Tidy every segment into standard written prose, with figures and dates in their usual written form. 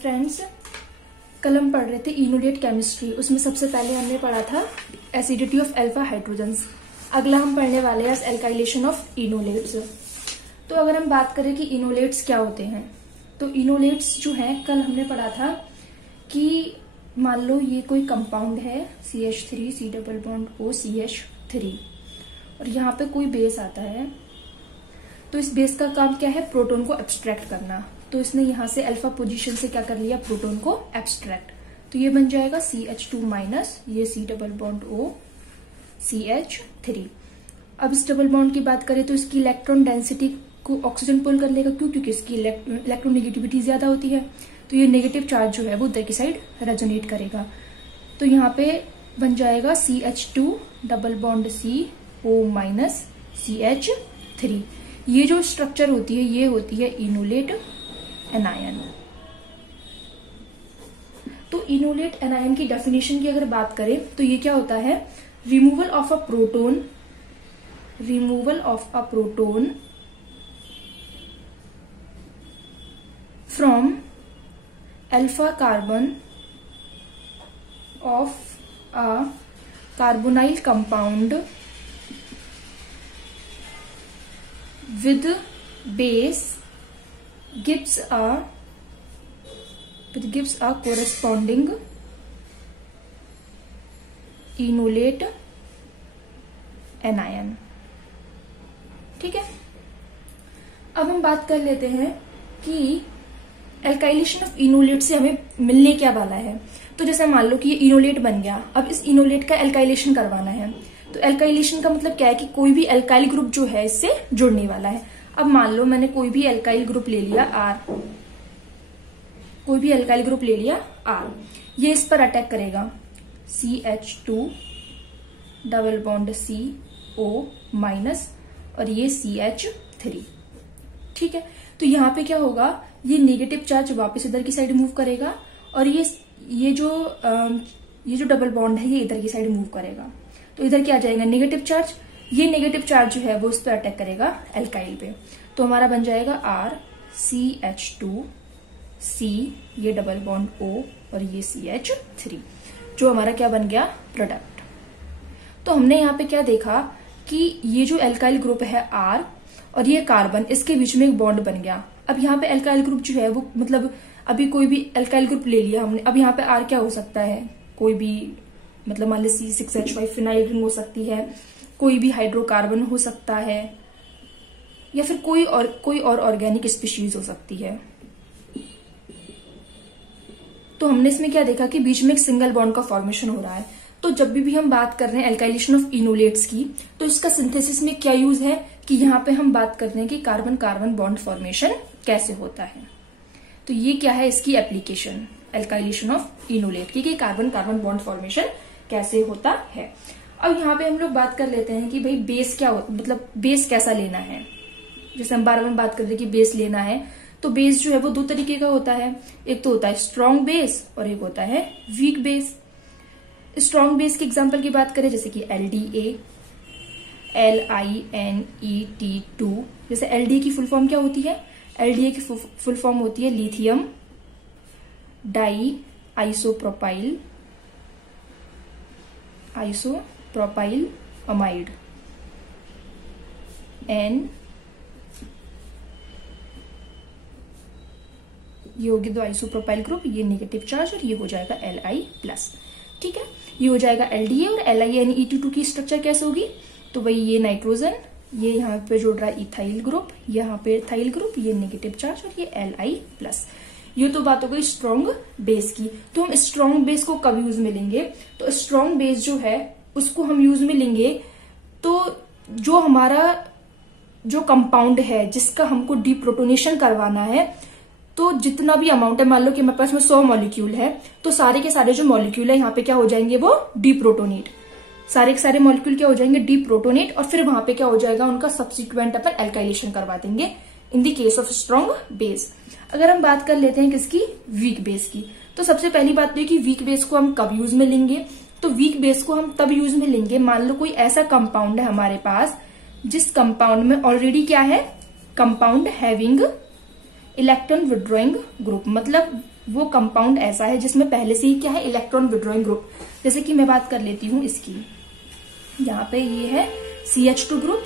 Friends, कल हम पढ़ रहे थे इनोलेट केमिस्ट्री। उसमें सबसे पहले हमने पढ़ा था एसिडिटी ऑफ अल्फा हाइड्रोजन्स। अगला हम पढ़ने वाले हैं एल्काइलेशन ऑफ इनोलेट्स। तो अगर हम बात करें कि इनोलेट्स क्या होते हैं, तो इनोलेट्स जो हैं कल हमने पढ़ा था कि मान लो ये कोई कंपाउंड है CH3 C double bond O CH3 और यहाँ पे कोई बेस आता है। तो इस बेस का काम क्या है? प्रोटॉन को एब्स्ट्रैक्ट करना। तो इसने यहाँ से अल्फा पोजीशन से क्या कर लिया? प्रोटॉन को एब्स्ट्रैक्ट। तो ये बन जाएगा CH2 माइनस ये C double bond O CH3। अब इस डबल बॉन्ड की बात करें तो इसकी इलेक्ट्रॉन डेंसिटी को ऑक्सीजन पुल कर लेगा। क्यों? क्योंकि इसकी इलेक्ट्रोनेगेटिविटी ज्यादा होती है। तो ये नेगेटिव चार्ज जो है वो उधर की साइड रेजोनेट करेगा। तो यहाँ पे बन जाएगा CH2 double bond CO minus CH3। ये जो स्ट्रक्चर होती है ये होती है इनोलेट एनायन। तो इनोलेट एनायन की डेफिनेशन की अगर बात करें तो ये क्या होता है? Removal of a proton from alpha carbon of a carbonyl compound with base gives a corresponding enolate anion। ठीक है, अब हम बात कर लेते हैं कि एल्काइलेशन ऑफ इनोलेट से हमें मिलने क्या वाला है। तो जैसे मान लो कि ये इनोलेट बन गया, अब इस इनोलेट का एल्काइलेशन करवाना है। तो एल्काइलेशन का मतलब क्या है कि कोई भी एल्काइल ग्रुप जो है इससे जुड़ने वाला है। अब मान लो मैंने कोई भी एल्काइल ग्रुप ले लिया R, ये इस पर अटैक करेगा CH2 double bond CO minus और ये CH3। ठीक है, तो यहाँ पे क्या होगा? ये नेगेटिव चार्ज वापस इधर की साइड मूव करेगा और ये जो डबल बॉन्ड है ये इधर की साइड मूव करेगा। तो इधर क्या आ जाएगा? Negative charge. ये नेगेटिव चार्ज जो है वो इस पर अटैक करेगा एल्काइल पे। तो हमारा बन जाएगा R CH2 C ये डबल बॉन्ड O और ये CH3, जो हमारा क्या बन गया? प्रोडक्ट। तो हमने यहाँ पे क्या देखा कि ये जो एल्काइल ग्रुप है R और ये कार्बन, इसके बीच में एक बॉन्ड बन गया। अब यहाँ पे एल्काइल ग्रुप जो है वो मतलब अभी कोई भी एल्काइल ग्रुप ले लिया हमने। अब यहाँ पे R क्या हो सकता है? कोई भी मतलब मान ली C6H5 फिनाइल रिंग हो सकती है, कोई भी हाइड्रोकार्बन हो सकता है, या फिर कोई और ऑर्गेनिक स्पीशीज हो सकती है। तो हमने इसमें क्या देखा कि बीच में एक सिंगल बॉन्ड का फॉर्मेशन हो रहा है। तो जब भी हम बात कर रहे हैं एल्काइलेशन ऑफ इनोलेट्स की, तो इसका सिंथेसिस में क्या यूज है कि यहाँ पे हम बात करते हैं कि कार्बन कार्बन बॉन्ड फॉर्मेशन कैसे होता है। तो ये क्या है इसकी एप्लीकेशन एल्काइलेशन ऑफ इनोलेट की, कार्बन कार्बन बॉन्ड फॉर्मेशन कैसे होता है। अब यहाँ पे हम लोग बात कर लेते हैं कि भाई बेस क्या मतलब बेस कैसा लेना है। जैसे हम बार बार बात कर रहे हैं कि बेस लेना है, तो बेस जो है वो दो तरीके का होता है। एक तो होता है स्ट्रॉन्ग बेस और एक होता है वीक बेस। स्ट्रॉन्ग बेस की एग्जांपल की बात करें जैसे कि LDA LINET2। जैसे LDA की फुल फॉर्म क्या होती है? LDA की फुल फॉर्म होती है lithium di isopropyl amide N। ये होगी दो आइसोप्रोपाइल ग्रुप, ये नेगेटिव चार्ज और ये हो जाएगा Li+। ठीक है, ये हो जाएगा LDA और LINET2 की स्ट्रक्चर कैसे होगी? तो वही ये नाइट्रोजन, ये यहाँ पे जोड़ रहा है इथाइल ग्रुप, यहाँ पे इथाइल ग्रुप, ये नेगेटिव चार्ज और ये Li+। ये तो बात हो गई स्ट्रॉन्ग बेस की। तो हम स्ट्रॉन्ग बेस को कब यूज में लेंगे? तो स्ट्रॉन्ग बेस जो है उसको हम यूज में लेंगे तो जो हमारा जो कंपाउंड है जिसका हमको डीप्रोटोनेशन करवाना है, तो जितना भी अमाउंट है, मान लो कि हमारे पास में 100 मॉलिक्यूल है, तो सारे के सारे जो मॉलिक्यूल है यहाँ पे क्या हो जाएंगे? वो डीप्रोटोनेट। सारे के सारे मॉलिक्यूल क्या हो जाएंगे? डीप्रोटोनेट। और फिर वहां पे क्या हो जाएगा? उनका सब्सिक्वेंट अपन एल्काइलेशन करवा देंगे in the case of strong base. अगर हम बात कर लेते हैं किसकी? वीक बेस की। तो सबसे पहली बात तो कि वीक बेस को हम कब यूज में लेंगे? तो वीक बेस को हम तब यूज में लेंगे मान लो कोई ऐसा कंपाउंड है हमारे पास जिस कंपाउंड में ऑलरेडी क्या है? Compound having electron withdrawing group, मतलब वो कंपाउंड ऐसा है जिसमें पहले से ही क्या है, इलेक्ट्रॉन विड्रॉइंग ग्रुप। जैसे कि मैं बात कर लेती हूँ इसकी, यहाँ पे ये है CH2 ग्रुप,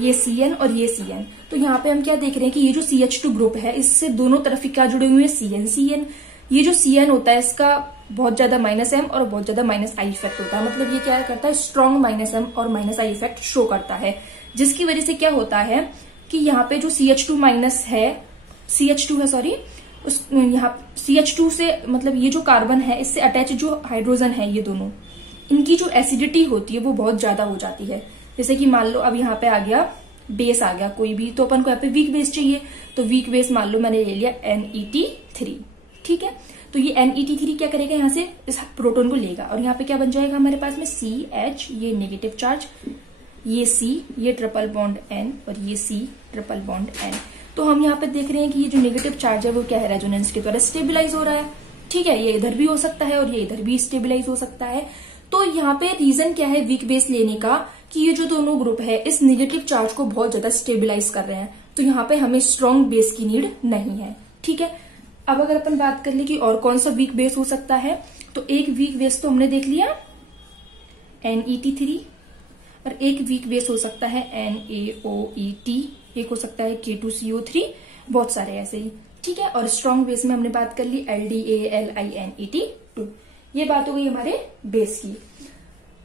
ये CN और ये CN। तो यहाँ पे हम क्या देख रहे हैं कि ये जो CH2 ग्रुप है इससे दोनों तरफ ही क्या जुड़े हुए हैं, CN। ये जो CN होता है इसका बहुत ज्यादा -M और बहुत ज्यादा -I इफेक्ट होता है। मतलब ये क्या करता है, स्ट्रॉन्ग -M और -I इफेक्ट शो करता है, जिसकी वजह से क्या होता है कि यहाँ पे जो CH2 है सॉरी, उस यहाँ CH2 से मतलब ये जो कार्बन है इससे अटैच जो हाइड्रोजन है, ये दोनों इनकी जो एसिडिटी होती है वो बहुत ज्यादा हो जाती है। जैसे कि मान लो अब यहाँ पे आ गया बेस आ गया कोई भी, तो अपन को यहाँ पे वीक बेस चाहिए, तो वीक बेस मान लो मैंने ले लिया NET3, ठीक है। तो ये NET3 क्या करेगा, यहाँ से इस प्रोटोन को लेगा और यहाँ पे क्या बन जाएगा हमारे पास में CH, ये नेगेटिव चार्ज, ये C, ये ट्रिपल बॉन्ड N और ये C ट्रिपल बॉन्ड N। तो हम यहाँ पे देख रहे हैं कि ये जो नेगेटिव चार्ज है वो क्या है, रेजोनेंस के द्वारा स्टेबिलाईज हो रहा है, ठीक है। ये इधर भी हो सकता है और ये इधर भी स्टेबिलाईज हो सकता है। तो यहाँ पे रीजन क्या है वीक बेस लेने का, कि ये जो दोनों ग्रुप है इस नेगेटिव चार्ज को बहुत ज्यादा स्टेबिलाईज कर रहे हैं, तो यहाँ पे हमें स्ट्रॉन्ग बेस की नीड नहीं है, ठीक है। अब अगर अपन बात कर ले कि और कौन सा वीक बेस हो सकता है, तो एक वीक बेस तो हमने देख लिया NET3, और एक वीक बेस हो सकता है NaOET, एक हो सकता है K2CO3, बहुत सारे ऐसे ही, ठीक है। और स्ट्रॉन्ग बेस में हमने बात कर ली LDALINET2। ये बात हो गई हमारे बेस की।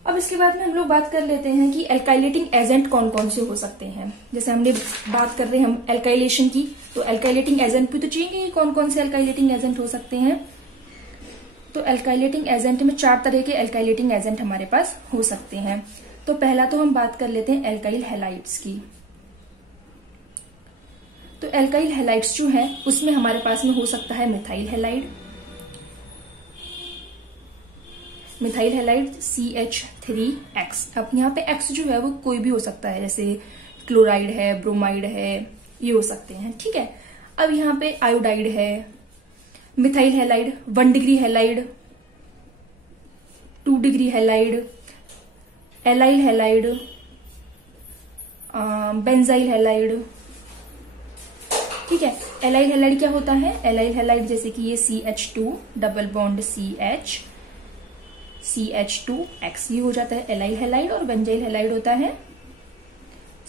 अब इसके बाद में हम लोग बात कर लेते हैं कि एल्काइलेटिंग एजेंट कौन कौन से हो सकते हैं। जैसे हमने बात कर रहे हैं हम एल्काइलेशन की, तो एल्काइलेटिंग एजेंट भी तो चाहिए कौन कौन से एल्काइलेटिंग एजेंट हो सकते हैं। तो एल्काइलेटिंग एजेंट में 4 तरह के एल्काइलेटिंग एजेंट हमारे पास हो सकते हैं। तो पहला तो हम बात कर लेते हैं एल्काइल हैलाइड्स की। तो एल्काइल हैलाइड्स जो है उसमें हमारे पास में हो सकता है मिथाइल हैलाइड, CH3X। अब यहाँ पे X जो है वो कोई भी हो सकता है, जैसे क्लोराइड है, ब्रोमाइड है, ये हो सकते हैं, ठीक है। अब यहाँ पे आयोडाइड है, methyl halide, 1 degree halide, 2 degree halide, allyl halide, benzyl halide, ठीक है। एलाइल हैलाइड क्या होता है, एलाइल हैलाइड जैसे कि ये CH2 डबल बॉन्ड CH2X, ये हो जाता है एलाइल हैलाइड, और बेंजाइल हैलाइड होता है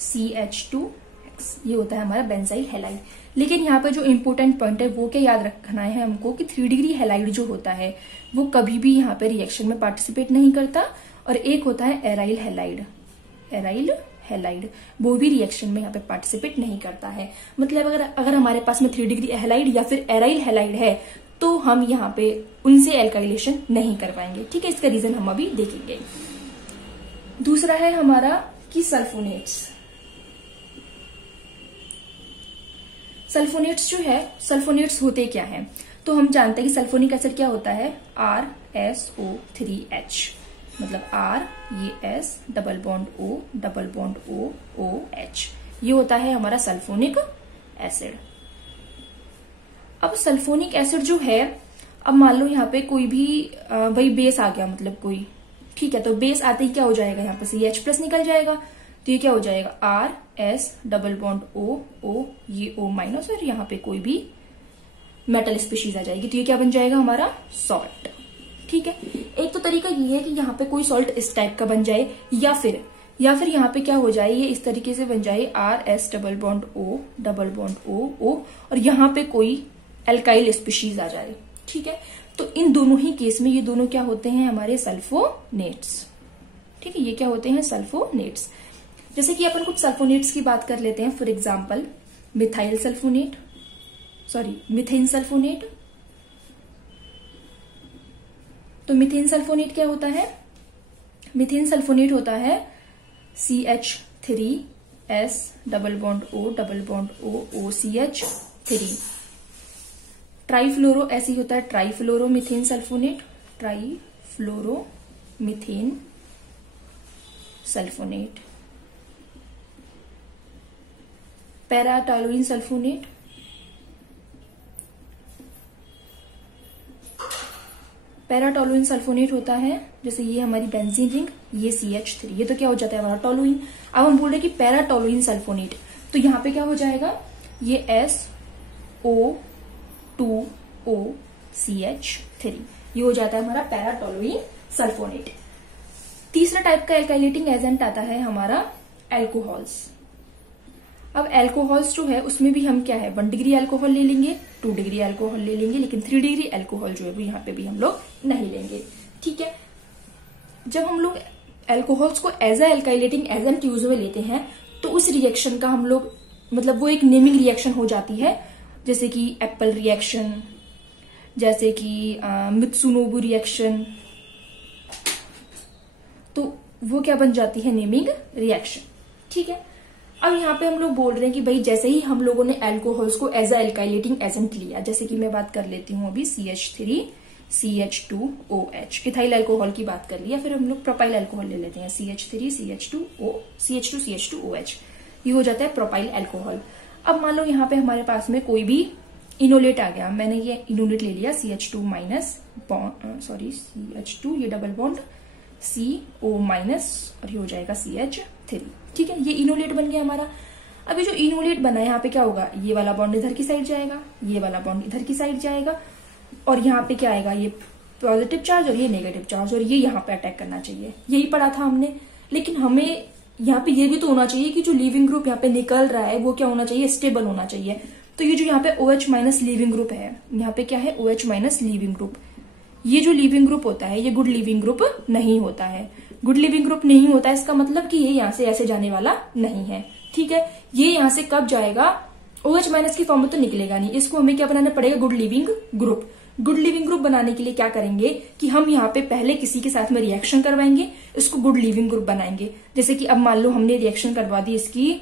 CH2X, ये होता है हमारा बेंजाइल हैलाइड। लेकिन यहाँ पे जो इंपोर्टेंट पॉइंट है वो क्या याद रखना है हमको कि 3 डिग्री हैलाइड जो होता है वो कभी भी यहाँ पे रिएक्शन में पार्टिसिपेट नहीं करता, और एक होता है एराइल हैलाइड, वो भी रिएक्शन में यहाँ पे पार्टिसिपेट नहीं करता है। मतलब अगर हमारे पास में 3 डिग्री हैलाइड या फिर एराइल हैलाइड है तो हम यहाँ पे उनसे एल्काइलेशन नहीं कर पाएंगे, ठीक है। इसका रीजन हम अभी देखेंगे। दूसरा है हमारा कि सल्फोनेट्स। सल्फोनेट्स जो है, सल्फोनेट्स होते क्या है, तो हम जानते हैं कि सल्फोनिक एसिड क्या होता है, RSO3H, मतलब R, ये S, double bond O, double bond O, OH, ये होता है हमारा सल्फोनिक एसिड। अब सल्फोनिक एसिड जो है, अब मान लो यहाँ पे कोई भी वही बेस आ गया, मतलब कोई, ठीक है। तो बेस आते ही क्या हो जाएगा, यहाँ पे से H+ निकल जाएगा, तो ये क्या हो जाएगा RS डबल बॉन्ड O, ये O-, और यहाँ पे कोई भी मेटल स्पीशीज आ जाएगी, तो ये क्या बन जाएगा हमारा सॉल्ट, ठीक है। एक तो तरीका ये है कि यहाँ पे कोई सॉल्ट इस टाइप का बन जाए, या फिर यहाँ पे क्या हो जाए, ये इस तरीके से बन जाए RS double bond O, double bond O, और यहाँ पे कोई एल्काइल स्पीशीज आ जाए, ठीक है। तो इन दोनों ही केस में ये दोनों क्या होते हैं हमारे सल्फोनेट्स, ठीक है। ये क्या होते हैं सल्फोनेट्स। जैसे कि अपन कुछ सल्फोनेट्स की बात कर लेते हैं। For example methyl sulfonate, sorry methane sulfonate. तो मिथेन सल्फोनेट क्या होता है, मिथेन सल्फोनेट होता है CH3S double bond O, double bond O, OCH3। Trifluoro ऐसे ही होता है, trifluoro methane sulfonate, trifluoro methane sulfonate. Paratoluene sulfonate, paratoluene sulfonate होता है, जैसे ये हमारी बेंजीन रिंग, ये CH3, ये तो क्या हो जाता है हमारा टोलुइन। अब हम बोल रहे हैं कि पैराटोलुइन सल्फोनेट, तो यहाँ पे क्या हो जाएगा, ये SO2O CH3। ये हो जाता है हमारा पैरा टोलुइन सल्फोनेट। तीसरा टाइप का एल्काइलेटिंग एजेंट आता है हमारा एल्कोहल्स। अब एल्कोहल्स जो है उसमें भी हम क्या है 1 डिग्री एल्कोहल ले लेंगे, 2 डिग्री एल्कोहल ले लेंगे, लेकिन 3 डिग्री एल्कोहल जो है वो यहाँ पे भी हम लोग नहीं लेंगे। ठीक है, जब हम लोग एल्कोहल्स को as a alkylating agent use में लेते हैं तो उस रिएक्शन का हम लोग मतलब वो एक नेमिंग रिएक्शन हो जाती है, जैसे कि एप्पल रिएक्शन, जैसे कि मित्सुनोबु रिएक्शन, तो वो क्या बन जाती है नेमिंग रिएक्शन। ठीक है, अब यहाँ पे हम लोग बोल रहे हैं कि भाई जैसे ही हम लोगों ने एल्कोहल्स को एज अ एल्काइलेटिंग एजेंट लिया, जैसे कि मैं बात कर लेती हूँ अभी CH3 CH2OH, इथाइल अल्कोहल की बात कर लिया, फिर हम लोग प्रोपाइल अल्कोहल ले लेते हैं CH3 CH2OH, ये हो जाता है प्रोपाइल अल्कोहल। अब मान लो यहाँ पे हमारे पास में कोई भी इनोलेट आ गया, मैंने ये इनोलेट ले लिया CH2 माइनस CH2 ये डबल बॉन्ड CO माइनस और ये हो जाएगा CH3। ठीक है, ये इनोलेट बन गया हमारा। अभी जो इनोलेट बना है यहाँ पे क्या होगा, ये वाला बॉन्ड इधर की साइड जाएगा, ये वाला बॉन्ड इधर की साइड जाएगा, और यहाँ पे क्या आएगा, ये पॉजिटिव चार्ज और ये नेगेटिव चार्ज, और ये यहाँ पे अटैक करना चाहिए। यही पढ़ा था हमने, लेकिन हमें यहाँ पे ये भी तो होना चाहिए कि जो लीविंग ग्रुप यहाँ पे निकल रहा है वो क्या होना चाहिए, स्टेबल होना चाहिए। तो ये जो यहाँ पे OH माइनस लीविंग ग्रुप है, यहाँ पे क्या है OH माइनस लीविंग ग्रुप, ये जो लीविंग ग्रुप होता है ये गुड लीविंग ग्रुप नहीं होता है। गुड लिविंग ग्रुप नहीं होता है इसका मतलब कि ये यहाँ से ऐसे जाने वाला नहीं है। ठीक है, ये यहाँ से कब जाएगा, OH माइनस की फॉर्म में तो निकलेगा नहीं, इसको हमें क्या बनाना पड़ेगा, good leaving group. Good leaving group बनाने के लिए क्या करेंगे कि हम यहाँ पे पहले किसी के साथ में रिएक्शन करवाएंगे, इसको गुड लिविंग ग्रुप बनाएंगे। जैसे कि अब मान लो हमने रिएक्शन करवा दी इसकी,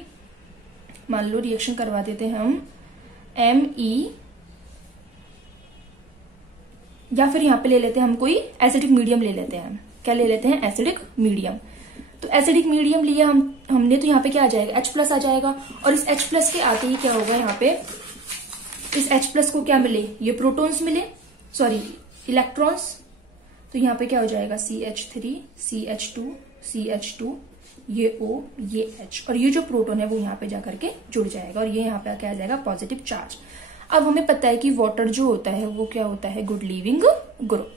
मान लो रिएक्शन करवा देते हैं हम Me, या फिर यहाँ पे ले लेते हैं हम कोई एसिडिक मीडियम ले लेते हैं, क्या ले लेते हैं, एसिडिक मीडियम। तो एसिडिक मीडियम लिया हमने, तो यहाँ पे क्या आ जाएगा, H+ आ जाएगा, और इस H+ के आते ही क्या होगा, यहाँ पे इस H+ को क्या मिले, ये प्रोटॉन्स मिले, सॉरी इलेक्ट्रॉन्स, तो यहाँ पे क्या हो जाएगा CH3 CH2 CH2 ये O ये H, और ये जो प्रोटॉन है वो यहाँ पे जाकर के जुड़ जाएगा, और ये यहाँ पे क्या आ जाएगा, पॉजिटिव चार्ज। अब हमें पता है कि वाटर जो होता है वो क्या होता है, गुड लीविंग ग्रुप।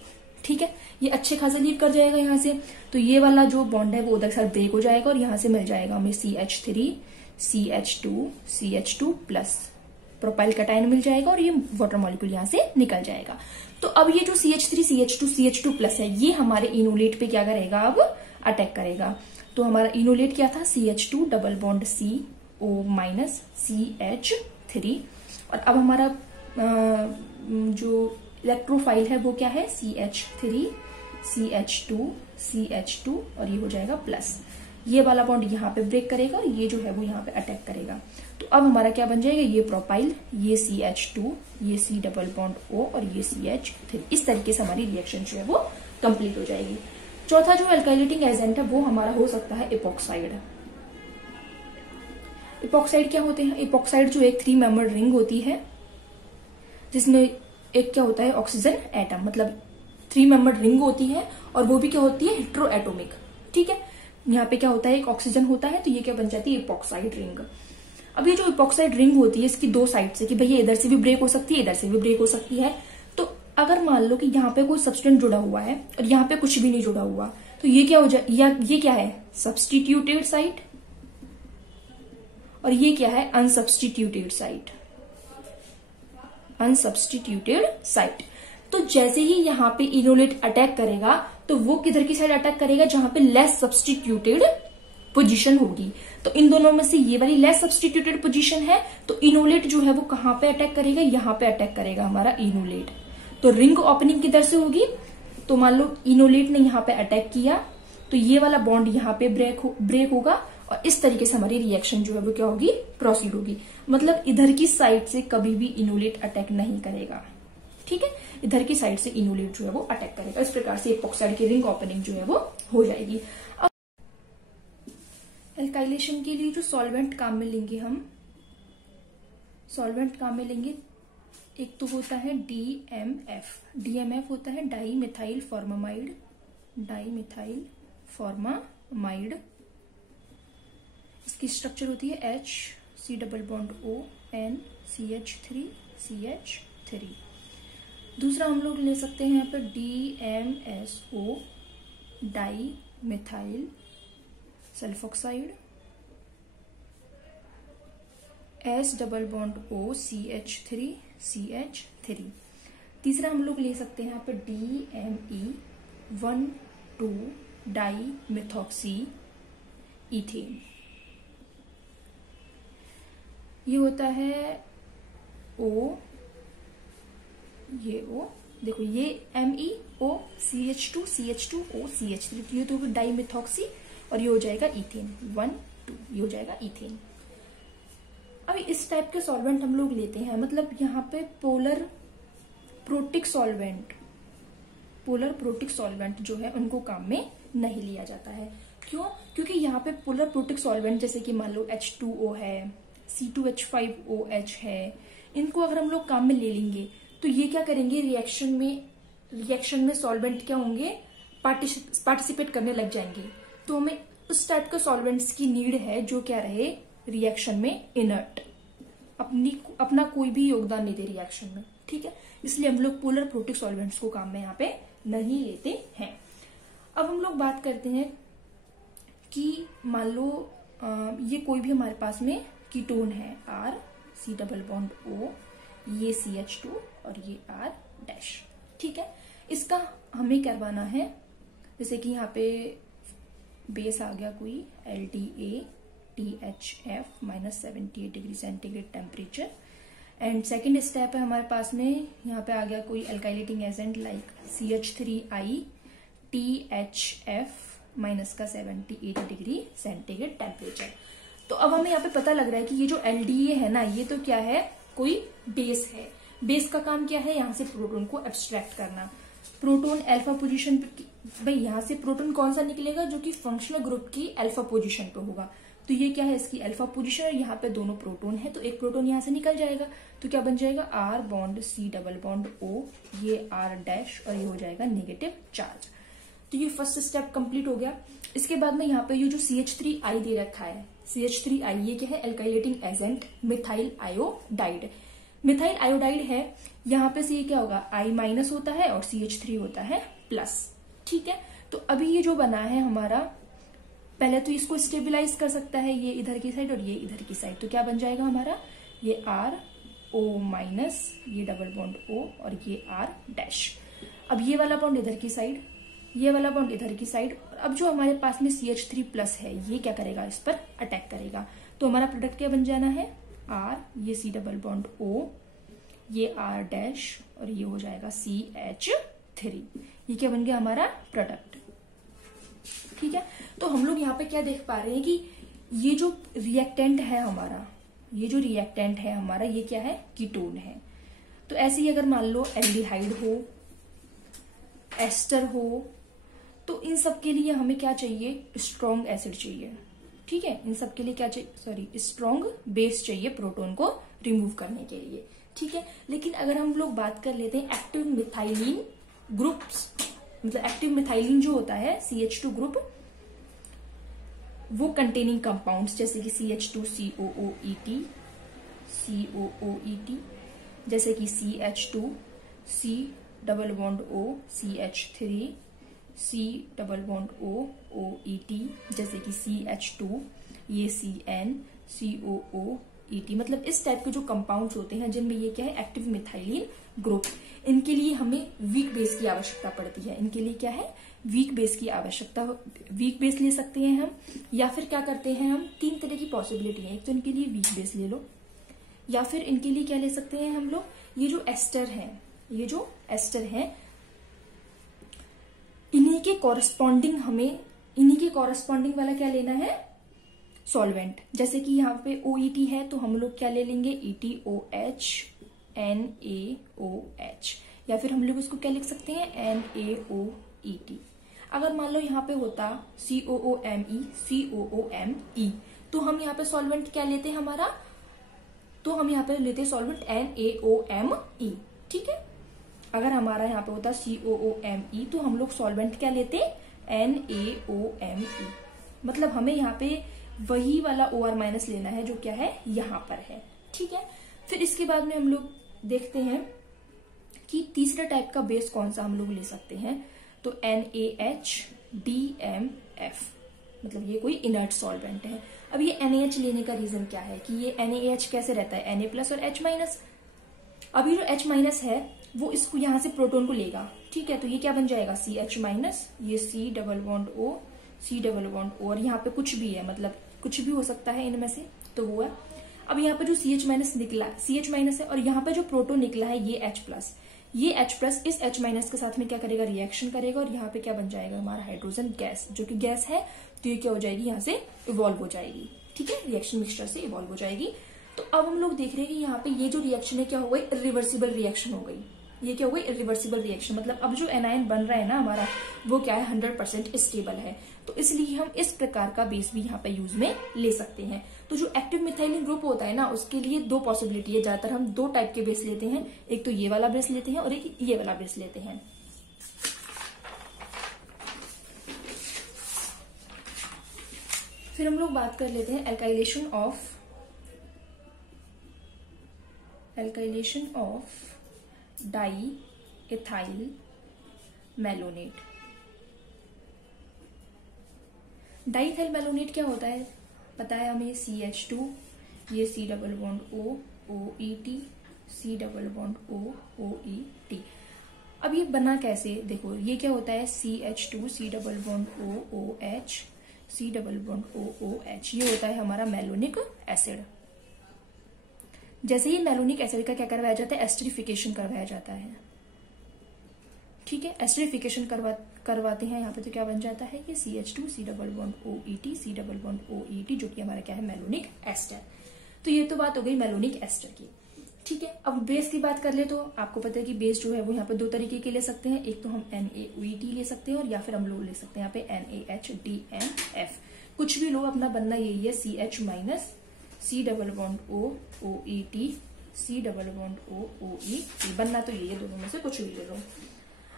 ठीक है, ये अच्छे खासा लीव कर जाएगा यहाँ से, तो ये वाला जो बॉन्ड है वो उधर के साथ ब्रेक हो जाएगा, और यहाँ से मिल जाएगा हमें CH3 CH2 CH2 plus propyl cation मिल जाएगा, और ये वाटर मॉलिक्यूल यहाँ से निकल जाएगा। तो अब ये जो CH3 CH2 CH2 प्लस है ये हमारे इनोलेट पे क्या करेगा, अब अटैक करेगा। तो हमारा इनोलेट क्या था, CH2 double bond CO minus CH3, और अब हमारा जो इलेक्ट्रोफाइल है वो क्या है, CH3 CH2 CH2, और ये हो जाएगा प्लस, ये वाला बॉन्ड यहाँ पे ब्रेक करेगा और ये जो है वो यहाँ पे अटैक करेगा। तो अब हमारा क्या बन जाएगा, ये प्रोपाइल, ये CH2, ये C डबल बॉन्ड O और ये CH3। इस तरीके से हमारी रिएक्शन जो है वो कंप्लीट हो जाएगी। चौथा जो एल्काइलेटिंग एजेंट है वो हमारा हो सकता है इपॉक्साइड। इपॉक्साइड क्या होते हैं, इपॉक्साइड जो एक 3 मेंबर्ड रिंग होती है जिसमें एक क्या होता है, ऑक्सीजन एटम, मतलब 3 मेंबर्ड रिंग होती है, और वो भी क्या होती है, हेट्रो एटोमिक। ठीक है, यहाँ पे क्या होता है, एक ऑक्सीजन होता है, तो ये क्या बन जाती है, इपॉक्साइड रिंग। अब ये जो इपॉक्साइड रिंग होती है इसकी 2 साइड से, कि भैया इधर से भी ब्रेक हो सकती है, इधर से भी ब्रेक हो सकती है। तो अगर मान लो कि यहाँ पे कोई सब्सटेंस जुड़ा हुआ है और यहाँ पे कुछ भी नहीं जुड़ा हुआ, तो ये क्या हो जाए, ये क्या है, सब्सटीट्यूटेड साइट, और ये क्या है, अनसब्सटीट्यूटेड साइट, अनसब्सटीट्यूटेड साइट। तो जैसे ही यहाँ पे इनोलेट अटैक करेगा तो वो किधर की साइड अटैक करेगा, जहां पे लेस सब्सटीट्यूटेड पोजीशन होगी। तो इन दोनों में से ये वाली लेस सब्सटीट्यूटेड पोजीशन है, तो इनोलेट जो है वो कहां पे अटैक करेगा, यहाँ पे अटैक करेगा हमारा इनोलेट। तो रिंग ओपनिंग किधर से होगी, तो मान लो इनोलेट ने यहाँ पे अटैक किया तो ये वाला बॉन्ड यहाँ पे ब्रेक होगा, और इस तरीके से हमारी रिएक्शन जो है वो क्या होगी, प्रोसीड होगी। मतलब इधर की साइड से कभी भी इनोलेट अटैक नहीं करेगा। ठीक है, इधर की साइड से इनोलेट जो है वो अटैक करेगा। इस प्रकार से इपॉक्साइड की रिंग ओपनिंग जो है वो हो जाएगी। अब एल्काइलेशन के लिए जो सॉल्वेंट काम में लेंगे हम, सॉल्वेंट काम में लेंगे, एक तो होता है DMF। DMF होता है di methyl formamide, di methyl formamide. इसकी स्ट्रक्चर होती है H C double bond O N CH3 CH3। दूसरा हम लोग ले सकते हैं यहाँ पर DMSO di methyl sulphoxide, S double bond O CH3। तीसरा हम लोग ले सकते हैं यहाँ पर DME12 डाई मिथॉक्सी इथेन। ये होता है O, ये O, देखो ये MEO CH2 CH2O CH3, तो ये तो डाई मिथॉक्सी और ये हो जाएगा इथेन 1 2, ये हो जाएगा इथेन। अब इस टाइप के सॉल्वेंट हम लोग लेते हैं, मतलब यहाँ पे पोलर प्रोटिक सॉल्वेंट जो है उनको काम में नहीं लिया जाता है। क्यों? क्योंकि यहाँ पे पोलर प्रोटिक सॉल्वेंट जैसे कि मान लो H2O है, C2H5OH है, इनको अगर हम लोग काम में ले लेंगे तो ये क्या करेंगे, रिएक्शन में सॉल्वेंट क्या होंगे, पार्टिसिपेट करने लग जाएंगे। तो हमें उस टाइप के सॉल्वेंट्स की नीड है जो क्या रहे, रिएक्शन में इनर्ट, अपना कोई भी योगदान नहीं दे रिएक्शन में, ठीक है। इसलिए हम लोग पोलर प्रोटिक सॉल्वेंट्स को काम में यहाँ पे नहीं लेते हैं। अब हम लोग बात करते हैं कि मान लो ये कोई भी हमारे पास में कीटोन है, R C double bond O, ये CH2 और ये R डैश, ठीक है। इसका हमें करवाना है, जैसे कि यहाँ पे बेस आ गया कोई LDA-THF -78 degree centigrade temperature, and second step है हमारे पास में, यहाँ पे आ गया कोई alkylating agent like CH3I-THF -78 degree centigrade temperature. तो अब हमें यहाँ पे पता लग रहा है कि ये जो LDA है ना, ये तो क्या है, कोई बेस है। बेस का काम क्या है, यहाँ से प्रोटॉन को एब्स्ट्रैक्ट करना। प्रोटॉन अल्फा पोजीशन पे, भाई यहाँ से प्रोटॉन कौन सा निकलेगा, जो कि फंक्शनल ग्रुप की अल्फा पोजीशन पे होगा। तो ये क्या है, इसकी अल्फा पोजीशन, और यहाँ पे दोनों प्रोटॉन है, तो एक प्रोटॉन यहाँ से निकल जाएगा, तो क्या बन जाएगा, R bond C double bond O, ये R डैश, और ये हो जाएगा नेगेटिव चार्ज। तो ये फर्स्ट स्टेप कंप्लीट हो गया। इसके बाद में यहाँ पे ये जो CH3I दे रखा है, CH3I ये क्या है, alkylating agent methyl iodide. Methyl iodide है, यहाँ पे से ये क्या होगा, I माइनस होता है और CH3 होता है प्लस, ठीक है। तो अभी ये जो बना है हमारा, पहले तो इसको स्टेबिलाईज कर सकता है, ये इधर की साइड और ये इधर की साइड, तो क्या बन जाएगा हमारा, ये R O माइनस, ये डबल बॉन्ड O और ये R डैश। अब ये वाला बॉन्ड इधर की साइड, ये वाला बॉन्ड इधर की साइड, और अब जो हमारे पास में CH3 प्लस है, ये क्या करेगा, इस पर अटैक करेगा। तो हमारा प्रोडक्ट क्या बन जाना है, R, ये C डबल बॉन्ड O, ये R डैश, और ये हो जाएगा CH3। ये क्या बन गया हमारा प्रोडक्ट, ठीक है। तो हम लोग यहाँ पे क्या देख पा रहे हैं कि ये जो रिएक्टेंट है हमारा, ये क्या है, कीटोन है। तो ऐसे ही अगर मान लो एल्डिहाइड हो, एस्टर हो, तो इन सब के लिए हमें क्या चाहिए, स्ट्रॉन्ग एसिड चाहिए, ठीक है। इन सब के लिए क्या चाहिए, स्ट्रॉन्ग बेस चाहिए प्रोटॉन को रिमूव करने के लिए, ठीक है। लेकिन अगर हम लोग बात कर लेते हैं एक्टिव मिथाइलिन ग्रुप्स, मतलब एक्टिव मिथाइलिन जो होता है CH2 ग्रुप, वो कंटेनिंग कंपाउंड्स जैसे कि CH2COOET, जैसे कि CH2, C double bond O, CH3, C double bond O, OET, जैसे कि CH2, ये CN, COOET, मतलब इस टाइप के जो कंपाउंड्स होते हैं जिनमें ये क्या है, एक्टिव मिथाइलिन ग्रुप, इनके लिए हमें वीक बेस की आवश्यकता पड़ती है। इनके लिए क्या है, वीक बेस की आवश्यकता, वीक बेस ले सकते हैं हम, या फिर क्या करते हैं हम, तीन तरह की पॉसिबिलिटी है। एक तो इनके लिए वीक बेस ले लो, या फिर इनके लिए क्या ले सकते हैं हम लोग, ये जो एस्टर है, इन्हीं के कॉरस्पॉन्डिंग वाला क्या लेना है, सॉल्वेंट। जैसे कि यहाँ पे OET है, तो हम लोग क्या ले लेंगे, ETOH NaOH, या फिर हम लोग इसको क्या लिख सकते हैं, NaOET। अगर मान लो यहाँ पे होता COOMe, तो हम यहाँ पे सॉल्वेंट क्या लेते हैं हमारा, तो हम यहाँ पे लेते सॉल्वेंट NaOMe, ठीक है। अगर हमारा यहाँ पे होता COOMe, तो हम लोग सॉल्वेंट क्या लेते, NaOMe, मतलब हमें यहाँ पे वही वाला OR माइनस लेना है जो क्या है, यहाँ पर है, ठीक है। फिर इसके बाद में हम लोग देखते हैं कि तीसरा टाइप का बेस कौन सा हम लोग ले सकते हैं, तो NaHDMF, मतलब ये कोई इनर्ट सॉल्वेंट है। अब ये NaH लेने का रीजन क्या है कि ये NaH कैसे रहता है, Na+ और H-। अब ये जो H- है वो इसको यहां से प्रोटॉन को लेगा, ठीक है, तो ये क्या बन जाएगा CH-, ये C double bond O, C double bond O, और यहाँ पे कुछ भी है, मतलब कुछ भी हो सकता है इनमें से, तो वो है। अब यहाँ पे जो CH- निकला, CH- है, और यहाँ पे जो प्रोटॉन निकला है ये H+, ये H+ इस H- के साथ में क्या करेगा, रिएक्शन करेगा, और यहाँ पे क्या बन जाएगा हमारा हाइड्रोजन गैस, जो कि गैस है, तो ये क्या हो जाएगी, यहाँ से इवॉल्व हो जाएगी, ठीक है, रिएक्शन मिक्सचर से इवॉल्व हो जाएगी। तो अब हम लोग देख रहे हैं कि यहाँ पे ये जो रिएक्शन है क्या हो गई, इरिवर्सिबल रिएक्शन हो गई। ये क्या हो गई, इरिवर्सिबल रिएक्शन, मतलब अब जो एनायन बन रहा है ना हमारा, वो क्या है, 100% स्टेबल है। तो इसलिए हम इस प्रकार का बेस भी यहाँ पे यूज में ले सकते हैं। तो जो एक्टिव मिथाइलिन ग्रुप होता है ना, उसके लिए दो पॉसिबिलिटी है, ज्यादातर हम दो टाइप के बेस लेते हैं, एक तो ये वाला बेस लेते हैं और एक ये वाला बेस लेते हैं। फिर हम लोग बात कर लेते हैं alkylation of di ethyl malonate. Di ethyl malonate क्या होता है, पता है हमें, CH2, ये C double bond O, OET, C double bond O, OET। अब ये बना कैसे, देखो ये क्या होता है, CH2, C double bond O, OH, C double bond O, OH, ये होता है हमारा मैलोनिक एसिड। जैसे ही मैलोनिक एसिड का क्या करवाया जाता है, एस्टरिफिकेशन करवाया जाता है, ठीक है, एस्टरिफिकेशन करवाते हैं यहाँ पे, तो क्या बन जाता है कि CH2, C double bond OET, C double bond OET, जो कि हमारा क्या है, मैलोनिक एस्टर। तो ये तो बात हो गई मैलोनिक एस्टर की, ठीक है। अब बेस की बात कर ले तो आपको पता है कि बेस जो है वो यहाँ पे दो तरीके के ले सकते हैं, एक तो हम NaOET ले सकते हैं, और या फिर हम लोग ले सकते हैं यहाँ पे NaHDMF, कुछ भी लो, अपना बनना यही है, CH-, C double bond O, OET, C double bond O, OET, बनना तो यही है, दोनों में से कुछ भी ले लो।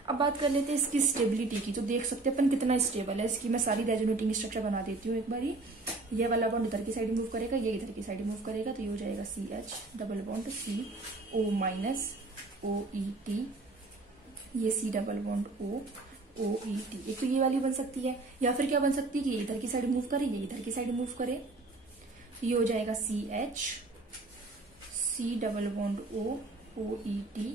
अब बात कर लेते हैं इसकी स्टेबिलिटी की, तो देख सकते हैं अपन कितना स्टेबल है। इसकी मैं सारी रेजोनेटिंग स्ट्रक्चर बना देती हूँ एक बारी। ये वाला बॉन्ड इधर की साइड मूव करेगा, ये इधर की साइड मूव करेगा, तो ये हो जाएगा CH double bond CO- OET, ये C double bond O, OET। एक तो ये वाली बन सकती है, या फिर क्या बन सकती है कि ये इधर की साइड मूव करे, ये इधर की साइड मूव करे, ये हो जाएगा CH, C double bond O, OET,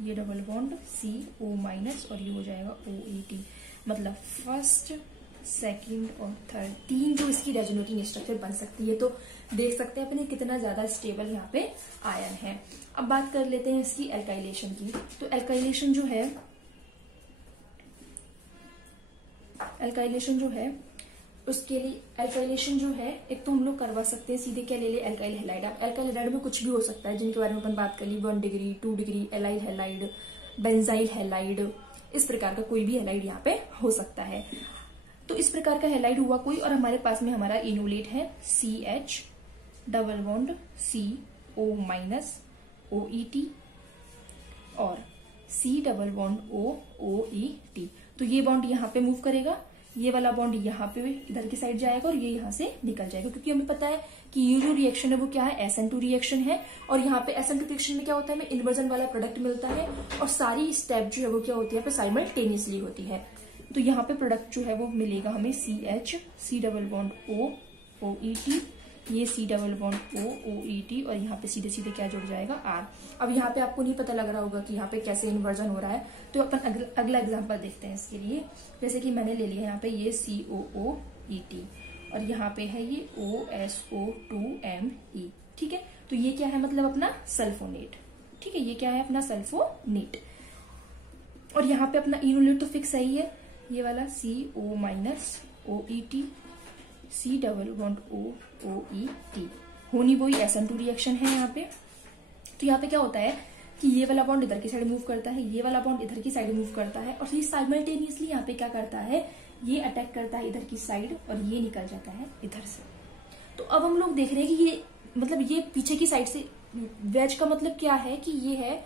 ये डबल बॉन्ड CO-, और ये हो जाएगा OET। मतलब फर्स्ट, सेकंड और थर्ड, तीन जो इसकी रेजोनेटिंग स्ट्रक्चर बन सकती है। तो देख सकते हैं अपने कितना ज्यादा स्टेबल यहाँ पे आयन है। अब बात कर लेते हैं इसकी एल्काइलेशन की। तो एल्काइलेशन जो है उसके लिए एल्काइलेशन जो है, एक तो हम लोग करवा सकते हैं सीधे, क्या ले ले, एल्काइल हैलाइड। एल्काइल हैलाइड में कुछ भी हो सकता है, जिनके बारे में अपन बात कर ली, 1 degree 2 degree, allyl halide, benzyl halide, इस प्रकार का कोई भी हैलाइड यहाँ पे हो सकता है। तो इस प्रकार का हैलाइड हुआ कोई, और हमारे पास में हमारा इनोलेट है CH double bond CO- OET और C double bond O, OET। तो ये बॉन्ड यहाँ पे मूव करेगा, ये वाला बॉन्ड यहाँ पे इधर की साइड जाएगा, और ये यहाँ से निकल जाएगा, क्योंकि हमें पता है कि ये जो रिएक्शन है वो क्या है, SN2 रिएक्शन है। और यहाँ पे SN2 रिएक्शन में क्या होता है, हमें इन्वर्जन वाला प्रोडक्ट मिलता है, और सारी स्टेप जो है वो क्या होती है, साइमल्टेनियसली होती है। तो यहाँ पे प्रोडक्ट जो है वो मिलेगा हमें CH, C double bond O, OET, ये C double bond O, OET, और यहाँ पे सीधे सीधे क्या जुड़ जाएगा, R। अब यहाँ पे आपको नहीं पता लग रहा होगा कि यहाँ पे कैसे इन्वर्जन हो रहा है, तो अपन अगला एग्जांपल देखते हैं इसके लिए। जैसे कि मैंने ले लिया यहाँ पे ये COOET, और यहाँ पे है ये OSO2Me, ठीक है। तो ये क्या है, मतलब अपना सल्फोनेट, ठीक है, ये क्या है, अपना सल्फोनेट। और यहाँ पे अपना इनोलेट तो फिक्स है ही है, ये वाला CO- OET, C double bond O, OET, होनी वही SN2 रिएक्शन है यहाँ पे। तो यहाँ पे क्या होता है कि ये वाला बॉन्ड इधर की साइड मूव करता है, ये वाला बॉन्ड इधर की साइड मूव करता है, और ये साइमल्टेनियसली यहाँ पे क्या करता है, ये अटैक करता है इधर की साइड, और ये निकल जाता है इधर से। तो अब हम लोग देख रहे हैं कि ये मतलब ये पीछे की साइड से, वेज का मतलब क्या है कि ये है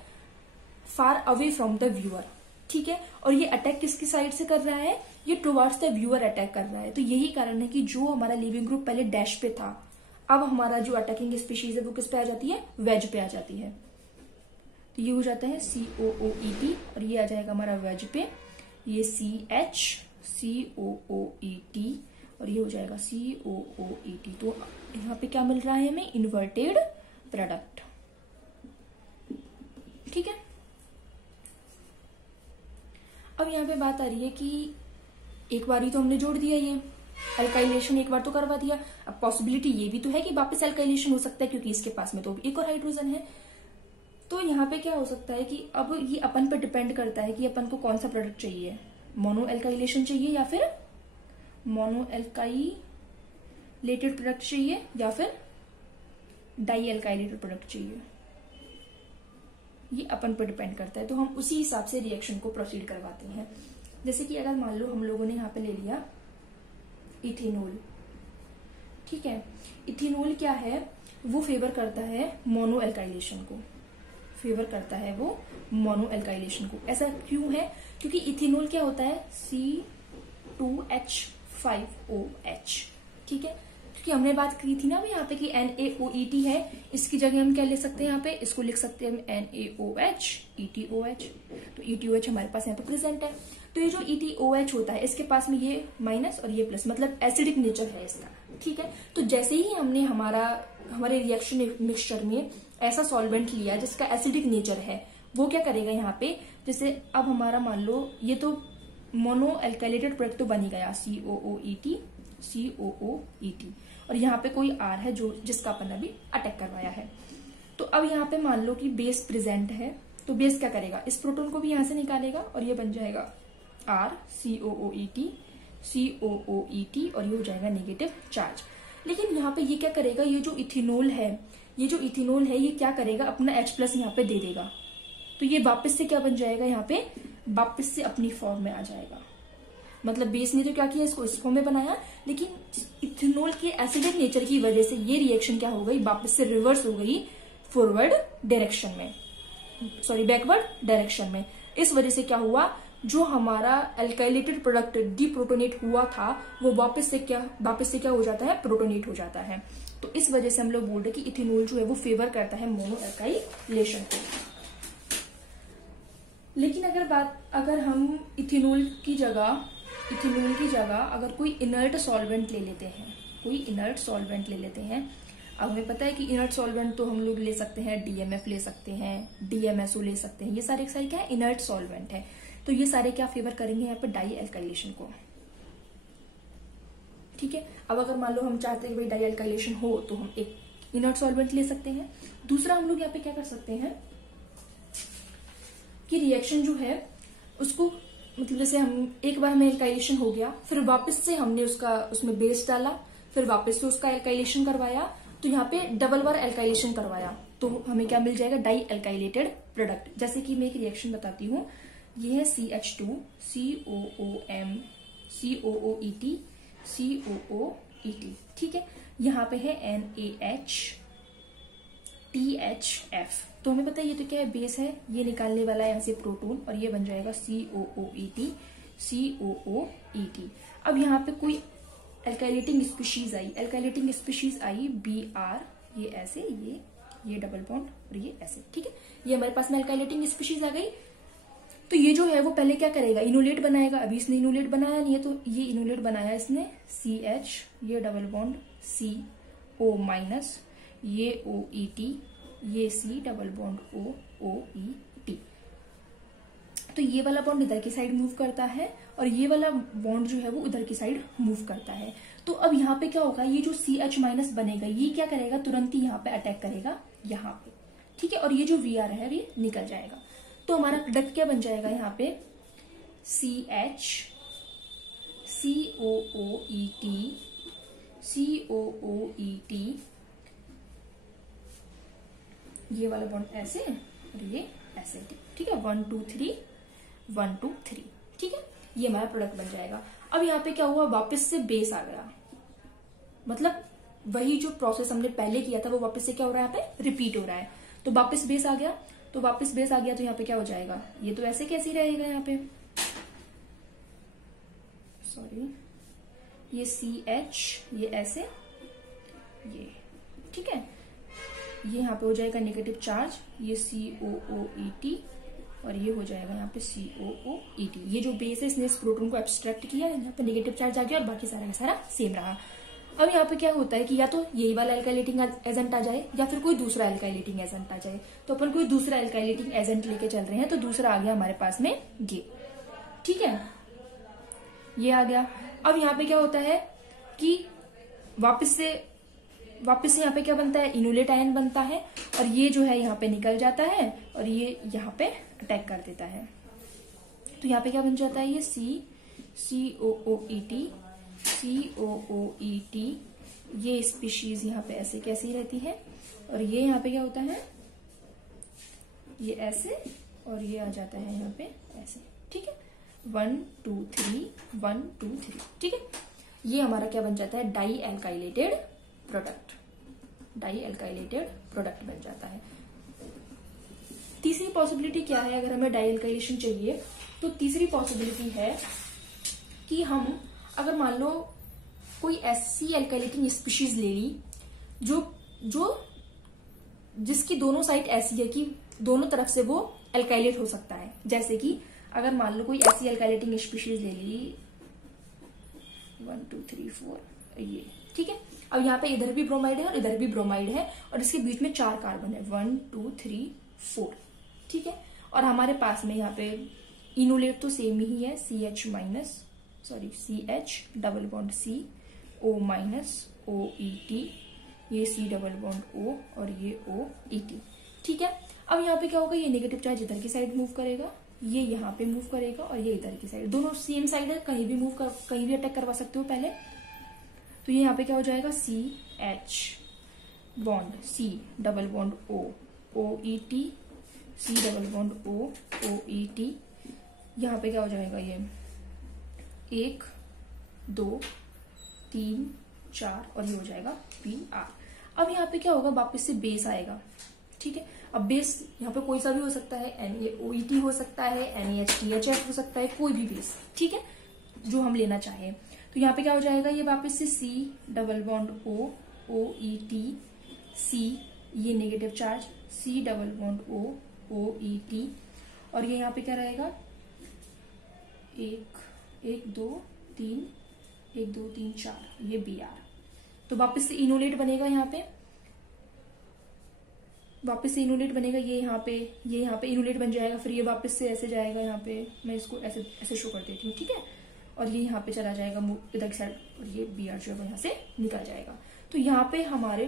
far away from the viewer, ठीक है। और ये अटैक किसकी साइड से कर रहा है, ये टुवर्ड्स द व्यूअर अटैक कर रहा है। तो यही कारण है कि जो हमारा लिविंग ग्रुप पहले डैश पे था, अब हमारा जो अटैकिंग स्पीशीज है वो किस पे आ जाती है, वेज पे आ जाती है। तो ये हो जाता है COOET और ये आ जाएगा हमारा वेज पे, ये CH COOET और ये हो जाएगा COOET। तो यहाँ पे क्या मिल रहा है हमें, इन्वर्टेड प्रोडक्ट। ठीक है, अब यहाँ पे बात आ रही है कि एक बार ही तो हमने जोड़ दिया, ये अल्काइलेशन एक बार तो करवा दिया, अब पॉसिबिलिटी ये भी तो है कि वापस अल्काइलेशन हो सकता है क्योंकि इसके पास में तो एक और हाइड्रोजन है। तो यहाँ पे क्या हो सकता है कि अब ये अपन पर डिपेंड करता है कि अपन को कौन सा प्रोडक्ट चाहिए, मोनो एल्काइलेशन चाहिए या फिर मोनो एल्काइलेटेड प्रोडक्ट चाहिए या फिर डाई एल्काइलेटेड प्रोडक्ट चाहिए, ये अपन पर डिपेंड करता है। तो हम उसी हिसाब से रिएक्शन को प्रोसीड करवाते हैं। जैसे कि अगर मान लो हम लोगों ने यहाँ पे ले लिया इथेनॉल, ठीक है, इथेनॉल क्या है, वो फेवर करता है मोनो एल्काइलेशन को, फेवर करता है वो मोनो एल्काइलेशन को। ऐसा क्यों है, क्योंकि इथेनॉल क्या होता है C2H5OH, ठीक है, क्योंकि हमने बात की थी ना यहाँ पे कि NaOET है, इसकी जगह हम क्या ले सकते हैं, यहाँ पे इसको लिख सकते हैं हम NaOH ETOH। तो ETOH हमारे पास यहाँ पे प्रेजेंट है। तो ये जो ETOH होता है इसके पास में ये माइनस और ये प्लस, मतलब एसिडिक नेचर है इसका। ठीक है, तो जैसे ही हमने हमारे रिएक्शन मिक्सचर में ऐसा सॉल्वेंट लिया जिसका एसिडिक नेचर है, वो क्या करेगा यहाँ पे, जैसे अब हमारा मान लो ये तो मोनो एल्काइलेटेड प्रोडक्ट तो बन ही गया COOET और यहाँ पे कोई R है जो जिसका अपन अभी अटैक करवाया है। तो अब यहाँ पे मान लो कि बेस प्रेजेंट है, तो बेस क्या करेगा, इस प्रोटॉन को भी यहाँ से निकालेगा और ये बन जाएगा R COOET और ये हो जाएगा नेगेटिव चार्ज। लेकिन यहाँ पे ये क्या करेगा, ये जो इथेनॉल है ये क्या करेगा, अपना H+ यहाँ पे दे देगा। तो ये वापस से क्या बन जाएगा, यहाँ पे वापस से अपनी फॉर्म में आ जाएगा। मतलब बेस ने तो क्या किया, इसको इस फॉर्म में बनाया, लेकिन इथेनॉल के एसिडिक नेचर की वजह से ये रिएक्शन क्या हो गई, वापस से रिवर्स हो गई फॉरवर्ड डायरेक्शन में, सॉरी बैकवर्ड डायरेक्शन में। इस वजह से क्या हुआ, जो हमारा एल्काइलेटेड प्रोडक्ट डीप्रोटोनेट हुआ था वो वापस से क्या हो जाता है, प्रोटोनेट हो जाता है। तो इस वजह से हम लोग बोल रहे कि इथेनॉल जो है वो फेवर करता है मोनो एल्काइलेशन को। लेकिन अगर हम इथेनॉल की जगह अगर कोई इनर्ट सॉल्वेंट ले लेते हैं, अब हमें पता है कि इनर्ट सॉल्वेंट तो हम लोग ले सकते हैं, DMF ले सकते हैं, DMSO ले सकते हैं, ये सारे क्या है, इनर्ट सॉल्वेंट है। तो ये सारे क्या फेवर करेंगे यहाँ पे, डाई एल्काइलेशन को। ठीक है, अब अगर मान लो हम चाहते हैं कि भाई डाई एल्काइलेशन हो तो हम एक इनर्ट सॉल्वेंट ले सकते हैं। दूसरा हम लोग यहाँ पे क्या कर सकते हैं कि रिएक्शन जो है उसको, मतलब जैसे हम एक बार हमें एल्काइलेशन हो गया, फिर वापस से हमने उसमें बेस डाला, फिर वापस से उसका एल्काइलेशन करवाया, तो यहाँ पे डबल बार एल्काइलेशन करवाया, तो हमें क्या मिल जाएगा, डाई एल्काइलेटेड प्रोडक्ट। जैसे कि मैं एक रिएक्शन बताती हूँ, ये है CH2 COOET, ठीक है, यहाँ पे है NaH THF। तो हमें पता है ये तो क्या है, बेस है, ये निकालने वाला है यहाँ से प्रोटॉन और ये बन जाएगा COOET। अब यहाँ पे कोई एल्काइलेटिंग स्पीशीज आई Br, ये ऐसे, ये डबल बॉन्ड और ये ऐसे, ठीक है, ये हमारे पास में एल्काइलेटिंग स्पीशीज आ गई। तो ये जो है वो पहले क्या करेगा, इनोलेट बनाएगा। अभी इसने इनोलेट बनाया नहीं है, तो ये इनोलेट बनाया इसने CH, ये डबल बॉन्ड CO-, ये OET, ये C डबल बॉन्ड OET। तो ये वाला बॉन्ड इधर की साइड मूव करता है और ये वाला बॉन्ड जो है वो उधर की साइड मूव करता है। तो अब यहाँ पे क्या होगा, ये जो CH- बनेगा ये क्या करेगा, तुरंत ही यहाँ पे अटैक करेगा यहाँ पे, ठीक है, और ये जो Vr है ये निकल जाएगा। तो हमारा प्रोडक्ट क्या बन जाएगा यहाँ पे, CH COOET, ये वाला बॉन्ड ऐसे और ये ऐसे, ठीक है, 1 2 3 1 2 3, ठीक है, ये हमारा प्रोडक्ट बन जाएगा। अब यहाँ पे क्या हुआ, वापस से बेस आ गया, मतलब वही जो प्रोसेस हमने पहले किया था वो वापस से क्या हो रहा है, यहाँ पे रिपीट हो रहा है। तो वापस बेस आ गया, तो यहाँ पे क्या हो जाएगा, ये तो ऐसे कैसे ही रहेगा यहाँ पे, सॉरी, ये CH, ये ऐसे, ये, ठीक है, ये यहाँ पे हो जाएगा नेगेटिव चार्ज, ये COOET, और ये हो जाएगा यहाँ पे COOET। ये जो बेस है इसने इस प्रोटॉन को एब्स्ट्रैक्ट किया, यहाँ पे नेगेटिव चार्ज आ गया और बाकी सारा का सारा सेम रहा। अब यहाँ पे क्या होता है कि या तो यही वाला एल्काइलेटिंग एजेंट आ जाए या फिर कोई दूसरा एल्काइलेटिंग एजेंट आ जाए। तो अपन कोई दूसरा एल्काइलेटिंग एजेंट लेके चल रहे हैं, तो दूसरा आ गया हमारे पास में ये, ठीक है, ये आ गया। अब यहाँ पे क्या होता है कि वापस से यहाँ पे क्या बनता है, इनोलेट आयन बनता है, और ये जो है यहाँ पे निकल जाता है और ये यहाँ पे अटैक कर देता है। तो यहाँ पे क्या बन जाता है, ये COOET, ये स्पीशीज यहाँ पे ऐसे कैसी रहती है, और ये यहाँ पे क्या होता है, ये ऐसे, और ये आ जाता है यहाँ पे ऐसे, ठीक है, 1 2 3 1 2 3, ठीक है। ये हमारा क्या बन जाता है, डाई एल्काइलेटेड प्रोडक्ट बन जाता है। तीसरी पॉसिबिलिटी क्या है, अगर हमें डाई एल्काइलेशन चाहिए तो तीसरी पॉसिबिलिटी है कि हम अगर मान लो कोई ऐसी एल्काइलेटिंग स्पीशीज ले ली जिसकी दोनों साइड ऐसी है कि दोनों तरफ से वो एल्काइलेट हो सकता है। जैसे कि अगर मान लो कोई ऐसी एल्काइलेटिंग स्पीशीज ले ली 1 2 3 4, ये, ठीक है। अब यहाँ पे इधर भी ब्रोमाइड है और इधर भी ब्रोमाइड है, और इसके बीच में 4 कार्बन है, 1 2 3 4, ठीक है। और हमारे पास में यहाँ पे इनोलेट तो सेम ही है, CH double bond CO minus OET, ये C डबल बॉन्ड O और ये OET, ठीक है। अब यहाँ पे क्या होगा, ये नेगेटिव चार्ज इधर की साइड मूव करेगा, ये यहाँ पे मूव करेगा और ये इधर की साइड, दोनों सेम साइड है, कहीं भी अटैक करवा सकते हो पहले। तो ये यहाँ पे क्या हो जाएगा, CH bond C double bond O OET, C double bond O OET, यहाँ पे क्या हो जाएगा, ये 1 2 3 4 और ये हो जाएगा PR। अब यहाँ पे क्या होगा, वापस से बेस आएगा, ठीक है। अब बेस यहाँ पे कोई सा भी हो सकता है, NaOET हो सकता है, NaHTHF हो सकता है, कोई भी बेस, ठीक है, जो हम लेना चाहें। तो यहाँ पे क्या हो जाएगा, ये वापस से C double bond O OET C, ये negative charge C double bond O OET, और ये यहाँ पे क्या रहेगा, 1 2 3 1 2 3 4, ये BR। तो वापस से इनोलेट बनेगा, यहाँ पे वापस से इनोलेट बनेगा, ये यहाँ पे इनोलेट बन जाएगा, फिर ये वापस से ऐसे जाएगा, यहाँ पे मैं इसको ऐसे शो कर देती हूँ, ठीक है। और ये यहाँ पे चला जाएगा इधर की साइड, और ये BR जो है यहाँ से निकल जाएगा। तो यहाँ पे हमारे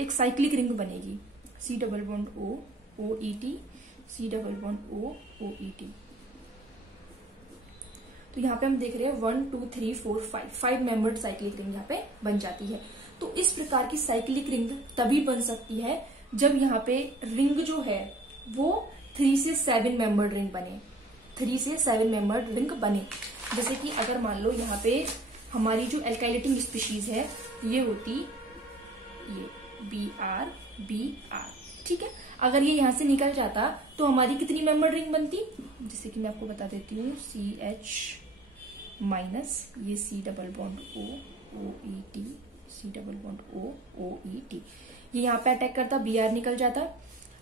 एक साइक्लिक रिंग बनेगी, C double bond O OET, C double bond O OET। तो यहाँ पे हम देख रहे हैं 1 2 3 4 5 मेंबर्ड साइक्लिक रिंग यहाँ पे बन जाती है। तो इस प्रकार की साइक्लिक रिंग तभी बन सकती है जब यहाँ पे रिंग जो है वो 3 से 7 मेंबर्ड रिंग बने, 3 से 7 मेंबर्ड रिंग बने। जैसे कि अगर मान लो यहाँ पे हमारी जो एल्काइलेटिंग स्पीशीज है ये होती ये BR, ठीक है। अगर ये यहाँ से निकल जाता तो हमारी कितनी मेंबर्ड रिंग बनती, जैसे कि मैं आपको बता देती हूँ, CH माइनस ये C double bond O OET, C double bond O OET, ये यहाँ पे अटैक करता, BR निकल जाता।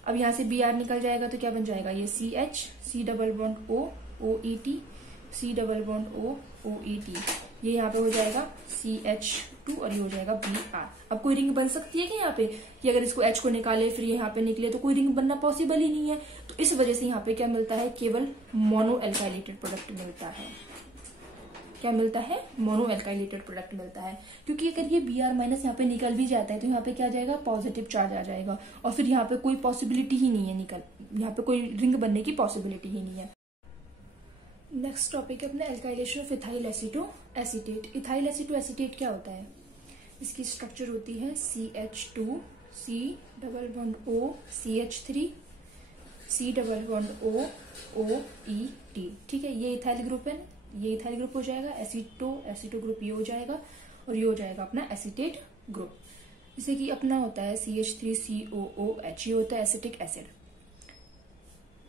अब यहाँ से BR निकल जाएगा तो क्या बन जाएगा, ये CH C double bond O OET, C double bond O OET, ये यहाँ पे हो जाएगा CH2 और ये हो जाएगा BR। अब कोई रिंग बन सकती है क्या यहाँ पे, कि अगर इसको H को निकाले फिर यहाँ पे निकले तो कोई रिंग बनना पॉसिबल ही नहीं है। तो इस वजह से यहाँ पे क्या मिलता है, केवल मोनो एल्काइलेटेड प्रोडक्ट मिलता है। क्या मिलता है, मोनो एल्काइलेटेड प्रोडक्ट मिलता है, क्योंकि अगर ये BR माइनस यहाँ पे निकल भी जाता है तो यहाँ पे क्या आ जाएगा, पॉजिटिव चार्ज आ जाएगा, और फिर यहाँ पे कोई पॉसिबिलिटी ही नहीं है यहाँ पे कोई रिंग बनने की पॉसिबिलिटी ही नहीं है। नेक्स्ट टॉपिक है अपना alkylation of ethyl aceto acetate. Ethyl aceto acetate क्या होता है, इसकी स्ट्रक्चर होती है CH2 C double bond O CH3 C double bond O OET, ठीक है। ये इथाइल ग्रुप है, ये इथाइल ग्रुप हो जाएगा, एसीटो ग्रुप ये हो जाएगा, और ये हो जाएगा अपना एसीटेट ग्रुप। जैसे कि अपना होता है CH3COOH, ये होता है acetic acid.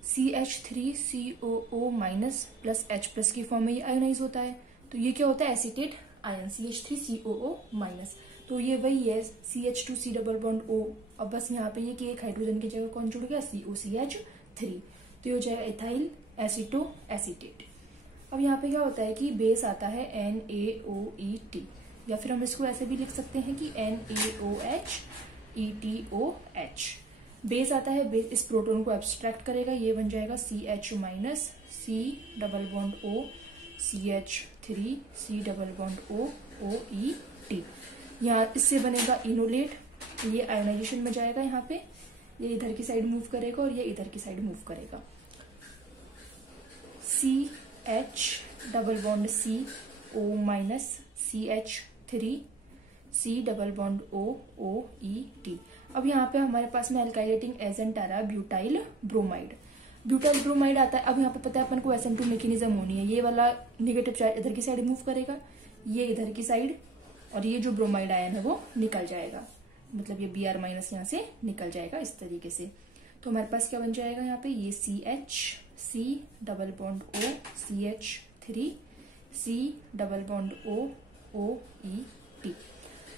CH3COO minus plus H plus की फॉर्म में ये आयोनाइज होता है, तो ये क्या होता है, एसीटेट आयन CH3COO माइनस। तो ये वही है CH2C डबल बॉन्ड O। अब बस यहाँ पे ये कि एक हाइड्रोजन की जगह कौन जुड़ गया, COCH3। तो ये हो जाएगा इथाइल एसीटो एसीटेट। अब यहाँ पे क्या होता है कि बेस आता है NaOET, या फिर हम इसको ऐसे भी लिख सकते हैं कि NaOH बेस आता है। बेस इस प्रोटॉन को एब्स्ट्रैक्ट करेगा, ये बन जाएगा CH minus C double bond O CH3 C double bond O OET। यहाँ इससे बनेगा इनोलेट, ये आयोनाइजेशन में जाएगा, यहाँ पे ये इधर की साइड मूव करेगा और ये इधर की साइड मूव करेगा। CH double bond C O minus CH3 C double bond O OET। अब यहाँ पे हमारे पास में अल्काइलेटिंग एजेंट आ रहा है ब्यूटाइल ब्रोमाइड। ब्यूटाइल ब्रोमाइड आता है। अब यहाँ पे पता है अपन को SN2 मैकेनिज्म होनी है, ये वाला निगेटिव चार्ज इधर की साइड मूव करेगा, ये इधर की साइड, और ये जो ब्रोमाइड आयन है वो निकल जाएगा, मतलब ये Br माइनस यहाँ से निकल जाएगा इस तरीके से। तो हमारे पास क्या बन जाएगा यहाँ पे, ये CH C double bond O CH3 C double bond O OET।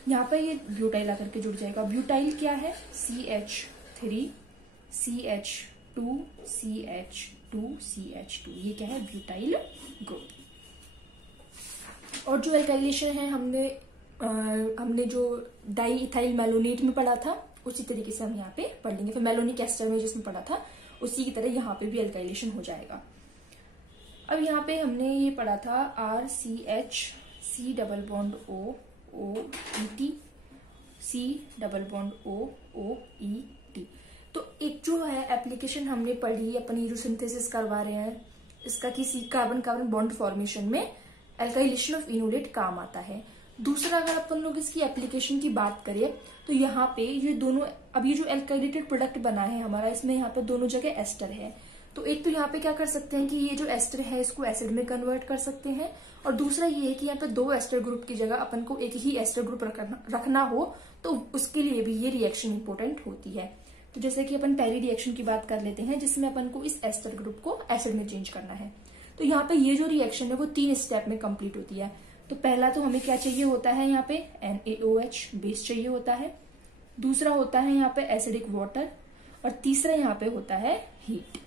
यहाँ पे ये ब्यूटाइल आकर के जुड़ जाएगा। ब्यूटाइल क्या है, CH3 CH2 CH2 CH2, ये क्या है, ब्यूटाइल ग्रुप। और जो एल्काइलेशन है हमने जो डाई इथाइल मैलोनेट में पढ़ा था उसी तरीके से हम यहाँ पे पढ़ लेंगे। फिर मैलोनिक एस्टर में जिसमें पढ़ा था उसी की तरह यहाँ पे भी एल्काइलेशन हो जाएगा। अब यहाँ पे हमने ये पढ़ा था RCH C double bond O OET C double bond O OET। तो एक जो है एप्लीकेशन हमने पढ़ी, अपन ये जो सिंथेसिस करवा रहे हैं इसका किसी कार्बन कार्बन बॉन्ड फॉर्मेशन में एल्काइलेशन ऑफ इनोलेट काम आता है। दूसरा अगर अपन लोग इसकी एप्लीकेशन की बात करें तो यहाँ पे ये दोनों, अब ये जो एल्काइलेटेड प्रोडक्ट बना है हमारा, इसमें यहाँ पे दोनों जगह एस्टर है। तो एक तो यहाँ पे क्या कर सकते हैं कि ये जो एस्टर है इसको एसिड में कन्वर्ट कर सकते हैं, और दूसरा ये है कि यहाँ पे दो एस्टर ग्रुप की जगह अपन को एक ही एस्टर ग्रुप रखना हो तो उसके लिए भी ये रिएक्शन इंपॉर्टेंट होती है। तो जैसे कि अपन पहली रिएक्शन की बात कर लेते हैं जिसमें अपन को इस एस्टर ग्रुप को एसिड में चेंज करना है। तो यहाँ पे ये जो रिएक्शन है वो 3 स्टेप में कंप्लीट होती है। तो पहला तो हमें क्या चाहिए होता है, यहाँ पे NaOH बेस चाहिए होता है, दूसरा होता है यहाँ पे एसिडिक वाटर, और तीसरा यहाँ पे होता है हीट।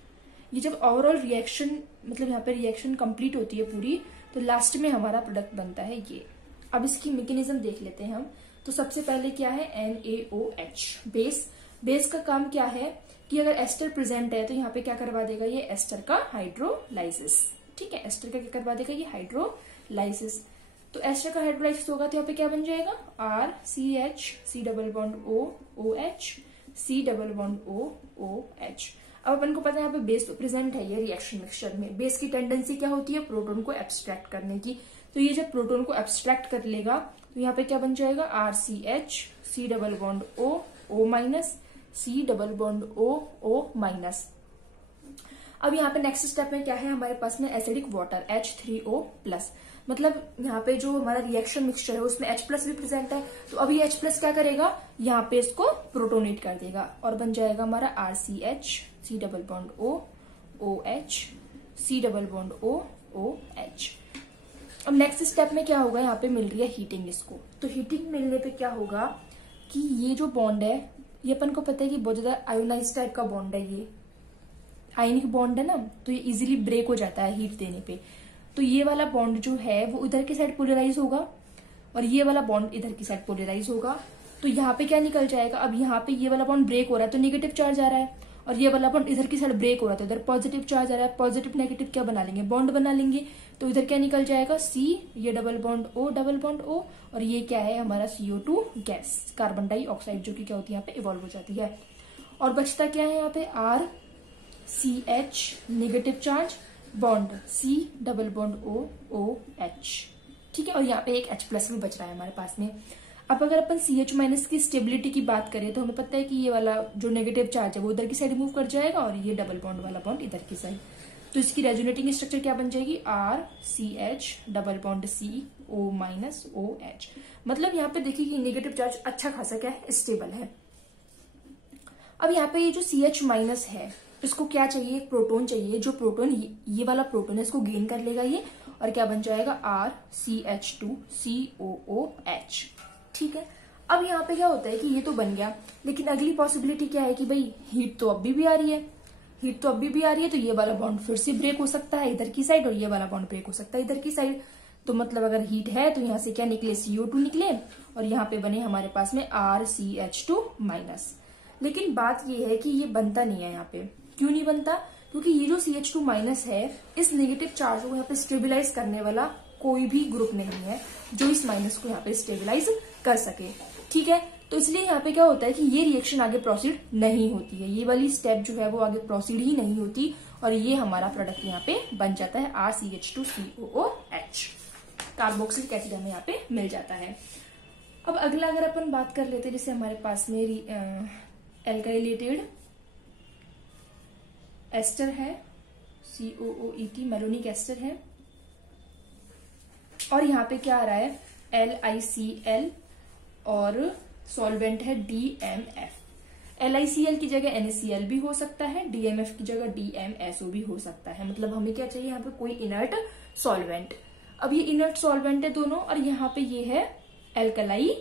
ये जब ओवरऑल रिएक्शन, मतलब यहाँ पे रिएक्शन कंप्लीट होती है पूरी, तो लास्ट में हमारा प्रोडक्ट बनता है ये। अब इसकी मैकेनिज्म देख लेते हैं हम। तो सबसे पहले क्या है, NaOH बेस। बेस का काम क्या है कि अगर एस्टर प्रेजेंट है तो यहाँ पे क्या करवा देगा, ये एस्टर का हाइड्रोलाइसिस। ठीक है, एस्टर का क्या करवा देगा, ये हाइड्रोलाइसिस। तो एस्टर का हाइड्रोलाइसिस होगा तो यहाँ पे क्या बन जाएगा, RCH C double bond O OH C double bond O OH। अब अपन को पता है यहाँ पे बेस तो प्रेजेंट है ये रिएक्शन मिक्सचर में। बेस की टेंडेंसी क्या होती है, प्रोटॉन को एब्स्ट्रैक्ट करने की। तो ये जब प्रोटॉन को एब्स्ट्रैक्ट कर लेगा तो यहाँ पे क्या बन जाएगा, RCH C double bond O O minus C double bond O O minus. अब यहाँ पे नेक्स्ट स्टेप में क्या है, हमारे पास में एसिडिक वाटर H3O प्लस। मतलब यहाँ पे जो हमारा रिएक्शन मिक्सचर है उसमें H प्लस भी प्रेजेंट है। तो अभी H प्लस क्या करेगा, यहाँ पे इसको प्रोटोनेट कर देगा और बन जाएगा हमारा RCH C double bond O OH C double bond O OH। अब नेक्स्ट स्टेप में क्या होगा, यहाँ पे मिल रही है हीटिंग इसको। तो हीटिंग मिलने पे क्या होगा कि ये जो बॉन्ड है ये अपन को पता है कि बहुत ज्यादा आयोनाइज टाइप का बॉन्ड है, ये आयनिक बॉन्ड है ना, तो ये इजीली ब्रेक हो जाता है हीट देने पे। तो ये वाला बॉन्ड जो है वो इधर की साइड पोलराइज होगा और ये वाला बॉन्ड इधर की साइड पोलराइज होगा। तो यहाँ पे क्या निकल जाएगा, अब यहाँ पे ये वाला बॉन्ड ब्रेक हो रहा है तो नेगेटिव चार्ज आ रहा है, और ये वाला बॉन्ड इधर की साइड ब्रेक हो रहा है तो इधर पॉजिटिव चार्ज आ रहा है। पॉजिटिव नेगेटिव क्या बना लेंगे, बॉन्ड बना लेंगे। तो इधर क्या निकल जाएगा, C, ये double bond O double bond O, और ये क्या है हमारा CO2 गैस, कार्बन डाइऑक्साइड, जो कि क्या होती है यहाँ पे इवॉल्व हो जाती है। और बचता क्या है यहाँ पे, RCH negative charge bond C double bond O OH। ठीक है, और यहाँ पे एक H प्लस भी बच रहा है हमारे पास में। अब अगर अपन CH माइनस की स्टेबिलिटी की बात करें तो हमें पता है कि ये वाला जो नेगेटिव चार्ज है वो इधर की साइड मूव कर जाएगा और ये डबल बॉन्ड वाला बॉन्ड इधर की साइड। तो इसकी रेजोनेटिंग स्ट्रक्चर क्या बन जाएगी, RCH double bond C O minus OH। मतलब यहाँ पे देखिए कि नेगेटिव चार्ज अच्छा खासा क्या है, स्टेबल है। अब यहाँ पे ये जो CH माइनस है इसको क्या चाहिए, एक प्रोटोन चाहिए। जो प्रोटोन ये वाला प्रोटोन है इसको गेन कर लेगा ये, और क्या बन जाएगा RCH2COOH। ठीक है, अब यहाँ पे क्या होता है कि ये तो बन गया, लेकिन अगली पॉसिबिलिटी क्या है कि भाई हीट तो अभी भी आ रही है, हीट तो अभी भी आ रही है, तो ये वाला बॉन्ड फिर से ब्रेक हो सकता है इधर की साइड और ये वाला बॉन्ड ब्रेक हो सकता है इधर की साइड। तो मतलब अगर हीट है तो यहाँ से क्या निकले, CO2 निकले और यहाँ पे बने हमारे पास में RCH2-। लेकिन बात ये है कि ये बनता नहीं है यहाँ पे। क्यों नहीं बनता? क्योंकि ये जो CH2- है, इस नेगेटिव चार्ज को यहाँ पे स्टेबिलाईज करने वाला कोई भी ग्रुप नहीं है जो इस माइनस को यहाँ पे स्टेबिलाईज कर सके। ठीक है, तो इसलिए यहाँ पे क्या होता है कि ये रिएक्शन आगे प्रोसीड नहीं होती है, ये वाली स्टेप जो है वो आगे प्रोसीड ही नहीं होती और ये हमारा प्रोडक्ट यहाँ पे बन जाता है RCH2COOH। कार्बोक्सिलिक एसिड हमें यहाँ पे मिल जाता है। अब अगला अगर अपन बात कर लेते हैं, जैसे हमारे पास में एल्काइलेटेड एस्टर है, COOET मेलोनिक एस्टर है, और यहाँ पे क्या आ रहा है LiCl और सॉल्वेंट है DMF। LiCl की जगह NaCl भी हो सकता है, DMF की जगह DMSO भी हो सकता है। मतलब हमें क्या चाहिए यहाँ पे, कोई इनर्ट सॉल्वेंट। अब ये इनर्ट सॉल्वेंट है दोनों, और यहाँ पे ये है एल्कलाई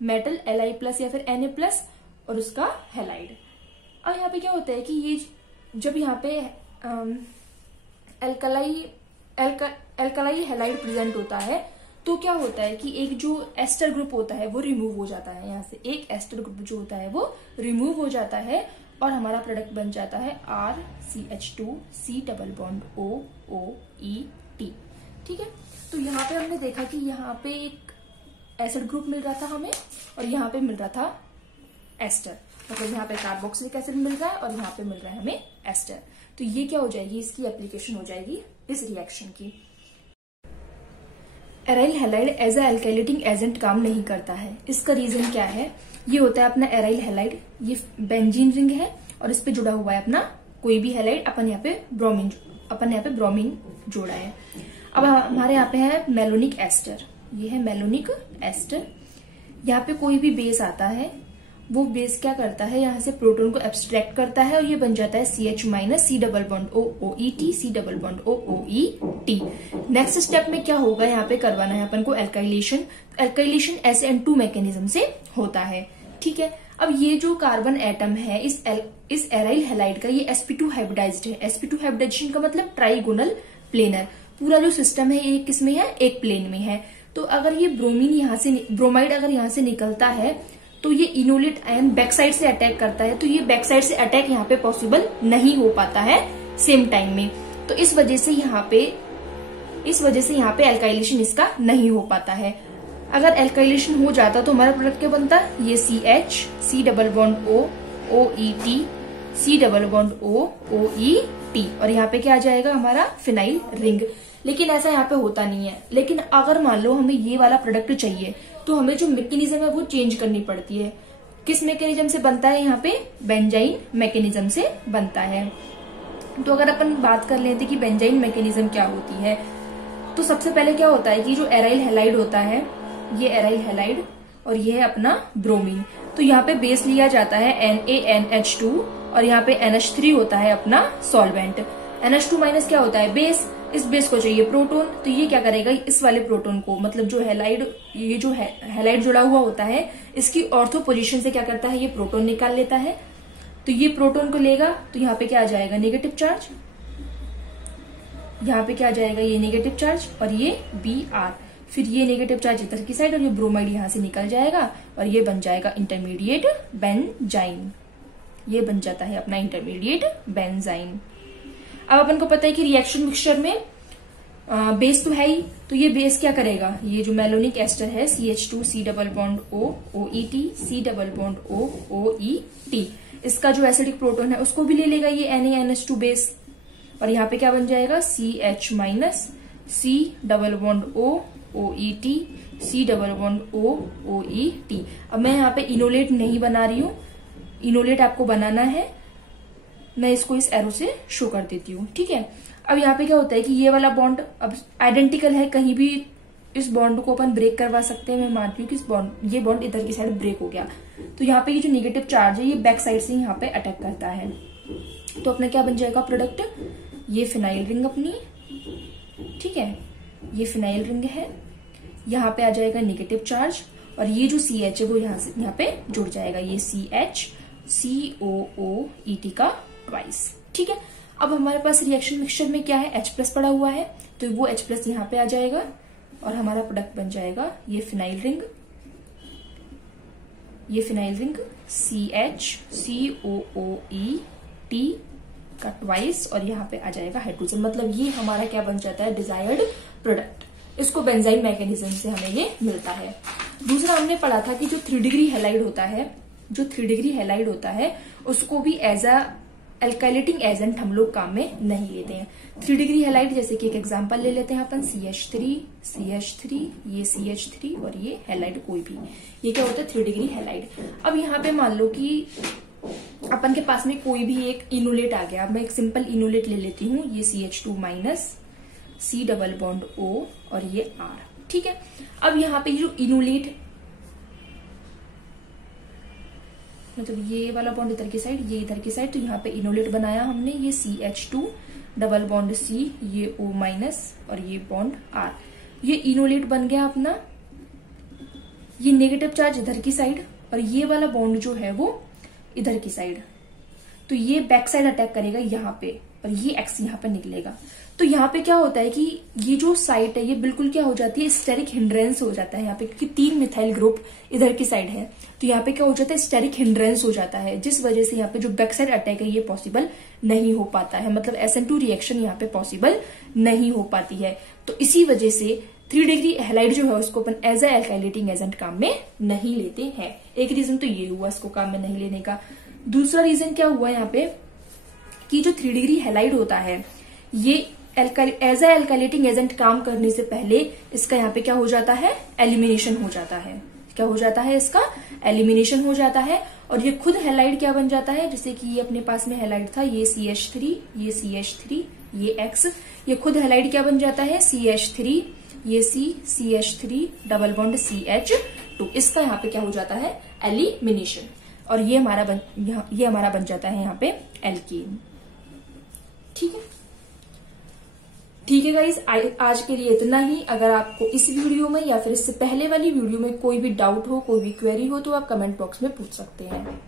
मेटल Li+ या फिर Na+ और उसका हैलाइड। अब यहाँ पे क्या होता है कि ये जब यहाँ पे एल्कलाई हैलाइड प्रेजेंट होता है तो क्या होता है कि एक जो एस्टर ग्रुप होता है वो रिमूव हो जाता है, यहाँ से एक एस्टर ग्रुप जो होता है वो रिमूव हो जाता है और हमारा प्रोडक्ट बन जाता है RCH2COOET। ठीक है, तो यहाँ पे हमने देखा कि यहाँ पे एक एसिड ग्रुप मिल रहा था हमें और यहाँ पे मिल रहा था एस्टर, मतलब यहाँ पे कार्बोक्सिलिक एसिड मिल रहा है और यहाँ पे मिल रहा है हमें एस्टर। तो ये क्या हो जाएगी, इसकी एप्लीकेशन हो जाएगी इस रिएक्शन की। Aryl halide as a alkylating agent काम नहीं करता है। इसका रीजन क्या है, ये होता है अपना एराइल हैलाइड, ये बेंजीन रिंग है और इस पे जुड़ा हुआ है अपना कोई भी हैलाइड, अपन यहाँ पे ब्रोमीन जोड़ा है। अब हमारे यहाँ पे है मेलोनिक एस्टर, ये है मेलोनिक एस्टर। यहाँ पे कोई भी बेस आता है, वो बेस क्या करता है, यहाँ से प्रोटॉन को एब्स्ट्रैक्ट करता है और ये बन जाता है CH- C++OOET। नेक्स्ट स्टेप में क्या होगा, यहाँ पे करवाना है अपन को एल्काइलेशन। एल्काइलेशन SN2 मैकेनिज्म से होता है। ठीक है, अब ये जो कार्बन एटम है इस एराइल हैलाइड का, ये sp2 हाइब्रिडाइज्ड है। sp2 हाइब्रिडाइजेशन का मतलब ट्राइगोनल प्लेनर। पूरा जो सिस्टम है ये किस में है, एक प्लेन में है। तो अगर ये ब्रोमाइड अगर यहाँ से निकलता है तो ये इनोलेट आयन बैक साइड से अटैक करता है, तो ये बैक साइड से अटैक यहाँ पे पॉसिबल नहीं हो पाता है सेम टाइम में। तो इस वजह से यहाँ पे एल्काइलेशन इसका नहीं हो पाता है। अगर एल्काइलेशन हो जाता तो हमारा प्रोडक्ट क्या बनता, ये CH C++OOET और यहाँ पे क्या आ जाएगा हमारा फिनाइल रिंग। लेकिन ऐसा यहाँ पे होता नहीं है। लेकिन अगर मान लो हमें ये वाला प्रोडक्ट चाहिए तो हमें जो मैकेनिज्म है वो चेंज करनी पड़ती है। किस मैकेनिज्म से बनता है, यहाँ पे बेंजाइन मैकेनिज्म से बनता है। तो अगर अपन बात कर लेते कि बेंजाइन मैकेनिज्म क्या होती है, तो सबसे पहले क्या होता है कि जो एराइल हैलाइड होता है, ये एराइल हैलाइड और ये है अपना ब्रोमीन। तो यहाँ पे बेस लिया जाता है NaNH2 और यहाँ पे NH3 होता है अपना सॉल्वेंट। NH2- क्या होता है, बेस। इस बेस को चाहिए प्रोटॉन, तो ये क्या करेगा, इस वाले प्रोटॉन को, मतलब जो हैलाइड, ये जो हैलाइड जुड़ा हुआ होता है, इसकी ऑर्थो पोजीशन से क्या करता है, ये प्रोटॉन निकाल लेता है। तो ये प्रोटॉन को लेगा तो यहाँ पे क्या आ जाएगा, नेगेटिव चार्ज। यहाँ पे क्या आ जाएगा, ये नेगेटिव चार्ज और ये Br। फिर ये नेगेटिव चार्ज इधर की साइड और ये ब्रोमाइड यहाँ से निकल जाएगा और ये बन जाएगा इंटरमीडिएट बेंजाइन। ये बन जाता है अपना इंटरमीडिएट बेंजाइन। अब अपन को पता है कि रिएक्शन मिक्सचर में बेस तो है ही, तो ये बेस क्या करेगा, ये जो मेलोनिक एस्टर है CH2 C++OOET, इसका जो एसिडिक प्रोटॉन है उसको भी ले लेगा ये NaNH2 बेस और यहाँ पे क्या बन जाएगा CH- C++OOET। अब मैं यहाँ पे इनोलेट नहीं बना रही हूँ, इनोलेट आपको बनाना है, मैं इसको इस एरो से शो कर देती हूँ। ठीक है, अब यहाँ पे क्या होता है कि ये वाला बॉन्ड अब आइडेंटिकल है, कहीं भी इस बॉन्ड को अपन ब्रेक करवा सकते हैं। मैं मानती हूँ कि ये बॉन्ड इधर की साइड ब्रेक हो गया, तो यहाँ पे ये जो नेगेटिव चार्ज है ये बैक साइड से यहाँ पे अटैक करता है। तो अपना क्या बन जाएगा प्रोडक्ट, ये फिनाइल रिंग अपनी। ठीक है, ये फिनाइल रिंग है, यहाँ पे आ जाएगा नेगेटिव चार्ज, और ये जो CH है वो यहाँ पे जुड़ जाएगा, ये CH COOET का ट्वाइस। ठीक है, अब हमारे पास रिएक्शन मिक्सचर में क्या है, H+ पड़ा हुआ है, तो वो H+ यहाँ पे आ जाएगा और हमारा प्रोडक्ट बन जाएगा ये फिनाइल रिंग CH COOET का ट्वाइस, और यहाँ पे आ जाएगा हाइड्रोजन। मतलब ये हमारा क्या बन जाता है, डिजायर्ड प्रोडक्ट। इसको बेंजाइम मैकेनिज्म से हमें ये मिलता है। दूसरा हमने पढ़ा था कि जो 3 डिग्री हैलाइड होता है उसको भी एज अ एल्काइलेटिंग एजेंट हम लोग काम में नहीं लेते हैं। 3 डिग्री हैलाइड, जैसे कि एक एग्जांपल ले लेते हैं अपन, CH3, ये CH3 और ये हैलाइड कोई भी, ये क्या होता है 3 डिग्री हैलाइड। अब यहाँ पे मान लो कि अपन के पास में कोई भी एक इनोलेट आ गया। अब मैं एक सिंपल इनोलेट ले लेती हूँ, ये CH2- C double bond O और ये R। ठीक है, अब यहाँ पे जो इनोलेट, मतलब ये वाला बॉन्ड इधर की साइड, ये इधर की साइड, तो यहाँ पे इनोलेट बनाया हमने, ये CH2 डबल बॉन्ड C, ये O- और ये बॉन्ड R। ये इनोलेट बन गया अपना, ये नेगेटिव चार्ज इधर की साइड और ये वाला बॉन्ड जो है वो इधर की साइड, तो ये बैक साइड अटैक करेगा यहाँ पे और ये X यहाँ पे निकलेगा। तो यहाँ पे क्या होता है कि ये जो साइट है ये बिल्कुल क्या हो जाती है, स्टेरिक हिंड्रेंस हो जाता है यहाँ पे, क्योंकि 3 मिथाइल ग्रुप इधर की साइड है, तो यहाँ पे क्या हो जाता है, स्टेरिक हिंड्रेंस हो जाता है, जिस वजह से यहाँ पे जो बैक साइड अटैक है ये पॉसिबल नहीं हो पाता है। मतलब SN2 रिएक्शन यहाँ पे पॉसिबल नहीं हो पाती है। तो इसी वजह से 3 डिग्री हैलाइड जो है उसको अपन एज ए एल्काइलेटिंग एजेंट काम में नहीं लेते हैं। एक रीजन तो ये हुआ इसको काम में नहीं लेने का। दूसरा रीजन क्या हुआ यहाँ पे कि जो 3 डिग्री हैलाइड होता है ये एज ए एल्काइलेटिंग एजेंट काम करने से पहले इसका यहाँ पे क्या हो जाता है, एलिमिनेशन हो जाता है। क्या हो जाता है, इसका एलिमिनेशन हो जाता है, और ये खुद हैलाइड क्या बन जाता है, जैसे कि ये अपने पास में हैलाइड था, ये CH3, ये CH3, ये X, ये खुद हैलाइड क्या बन जाता है, CH3, ये C, CH3 double bond CH2। इसका यहाँ पे क्या हो जाता है, एलिमिनेशन, और ये हमारा बन जाता है यहाँ पे एल्कीन। ठीक है गाइस, आज के लिए इतना ही। अगर आपको इस वीडियो में या फिर इससे पहले वाली वीडियो में कोई भी डाउट हो, कोई भी क्वेरी हो, तो आप कमेंट बॉक्स में पूछ सकते हैं।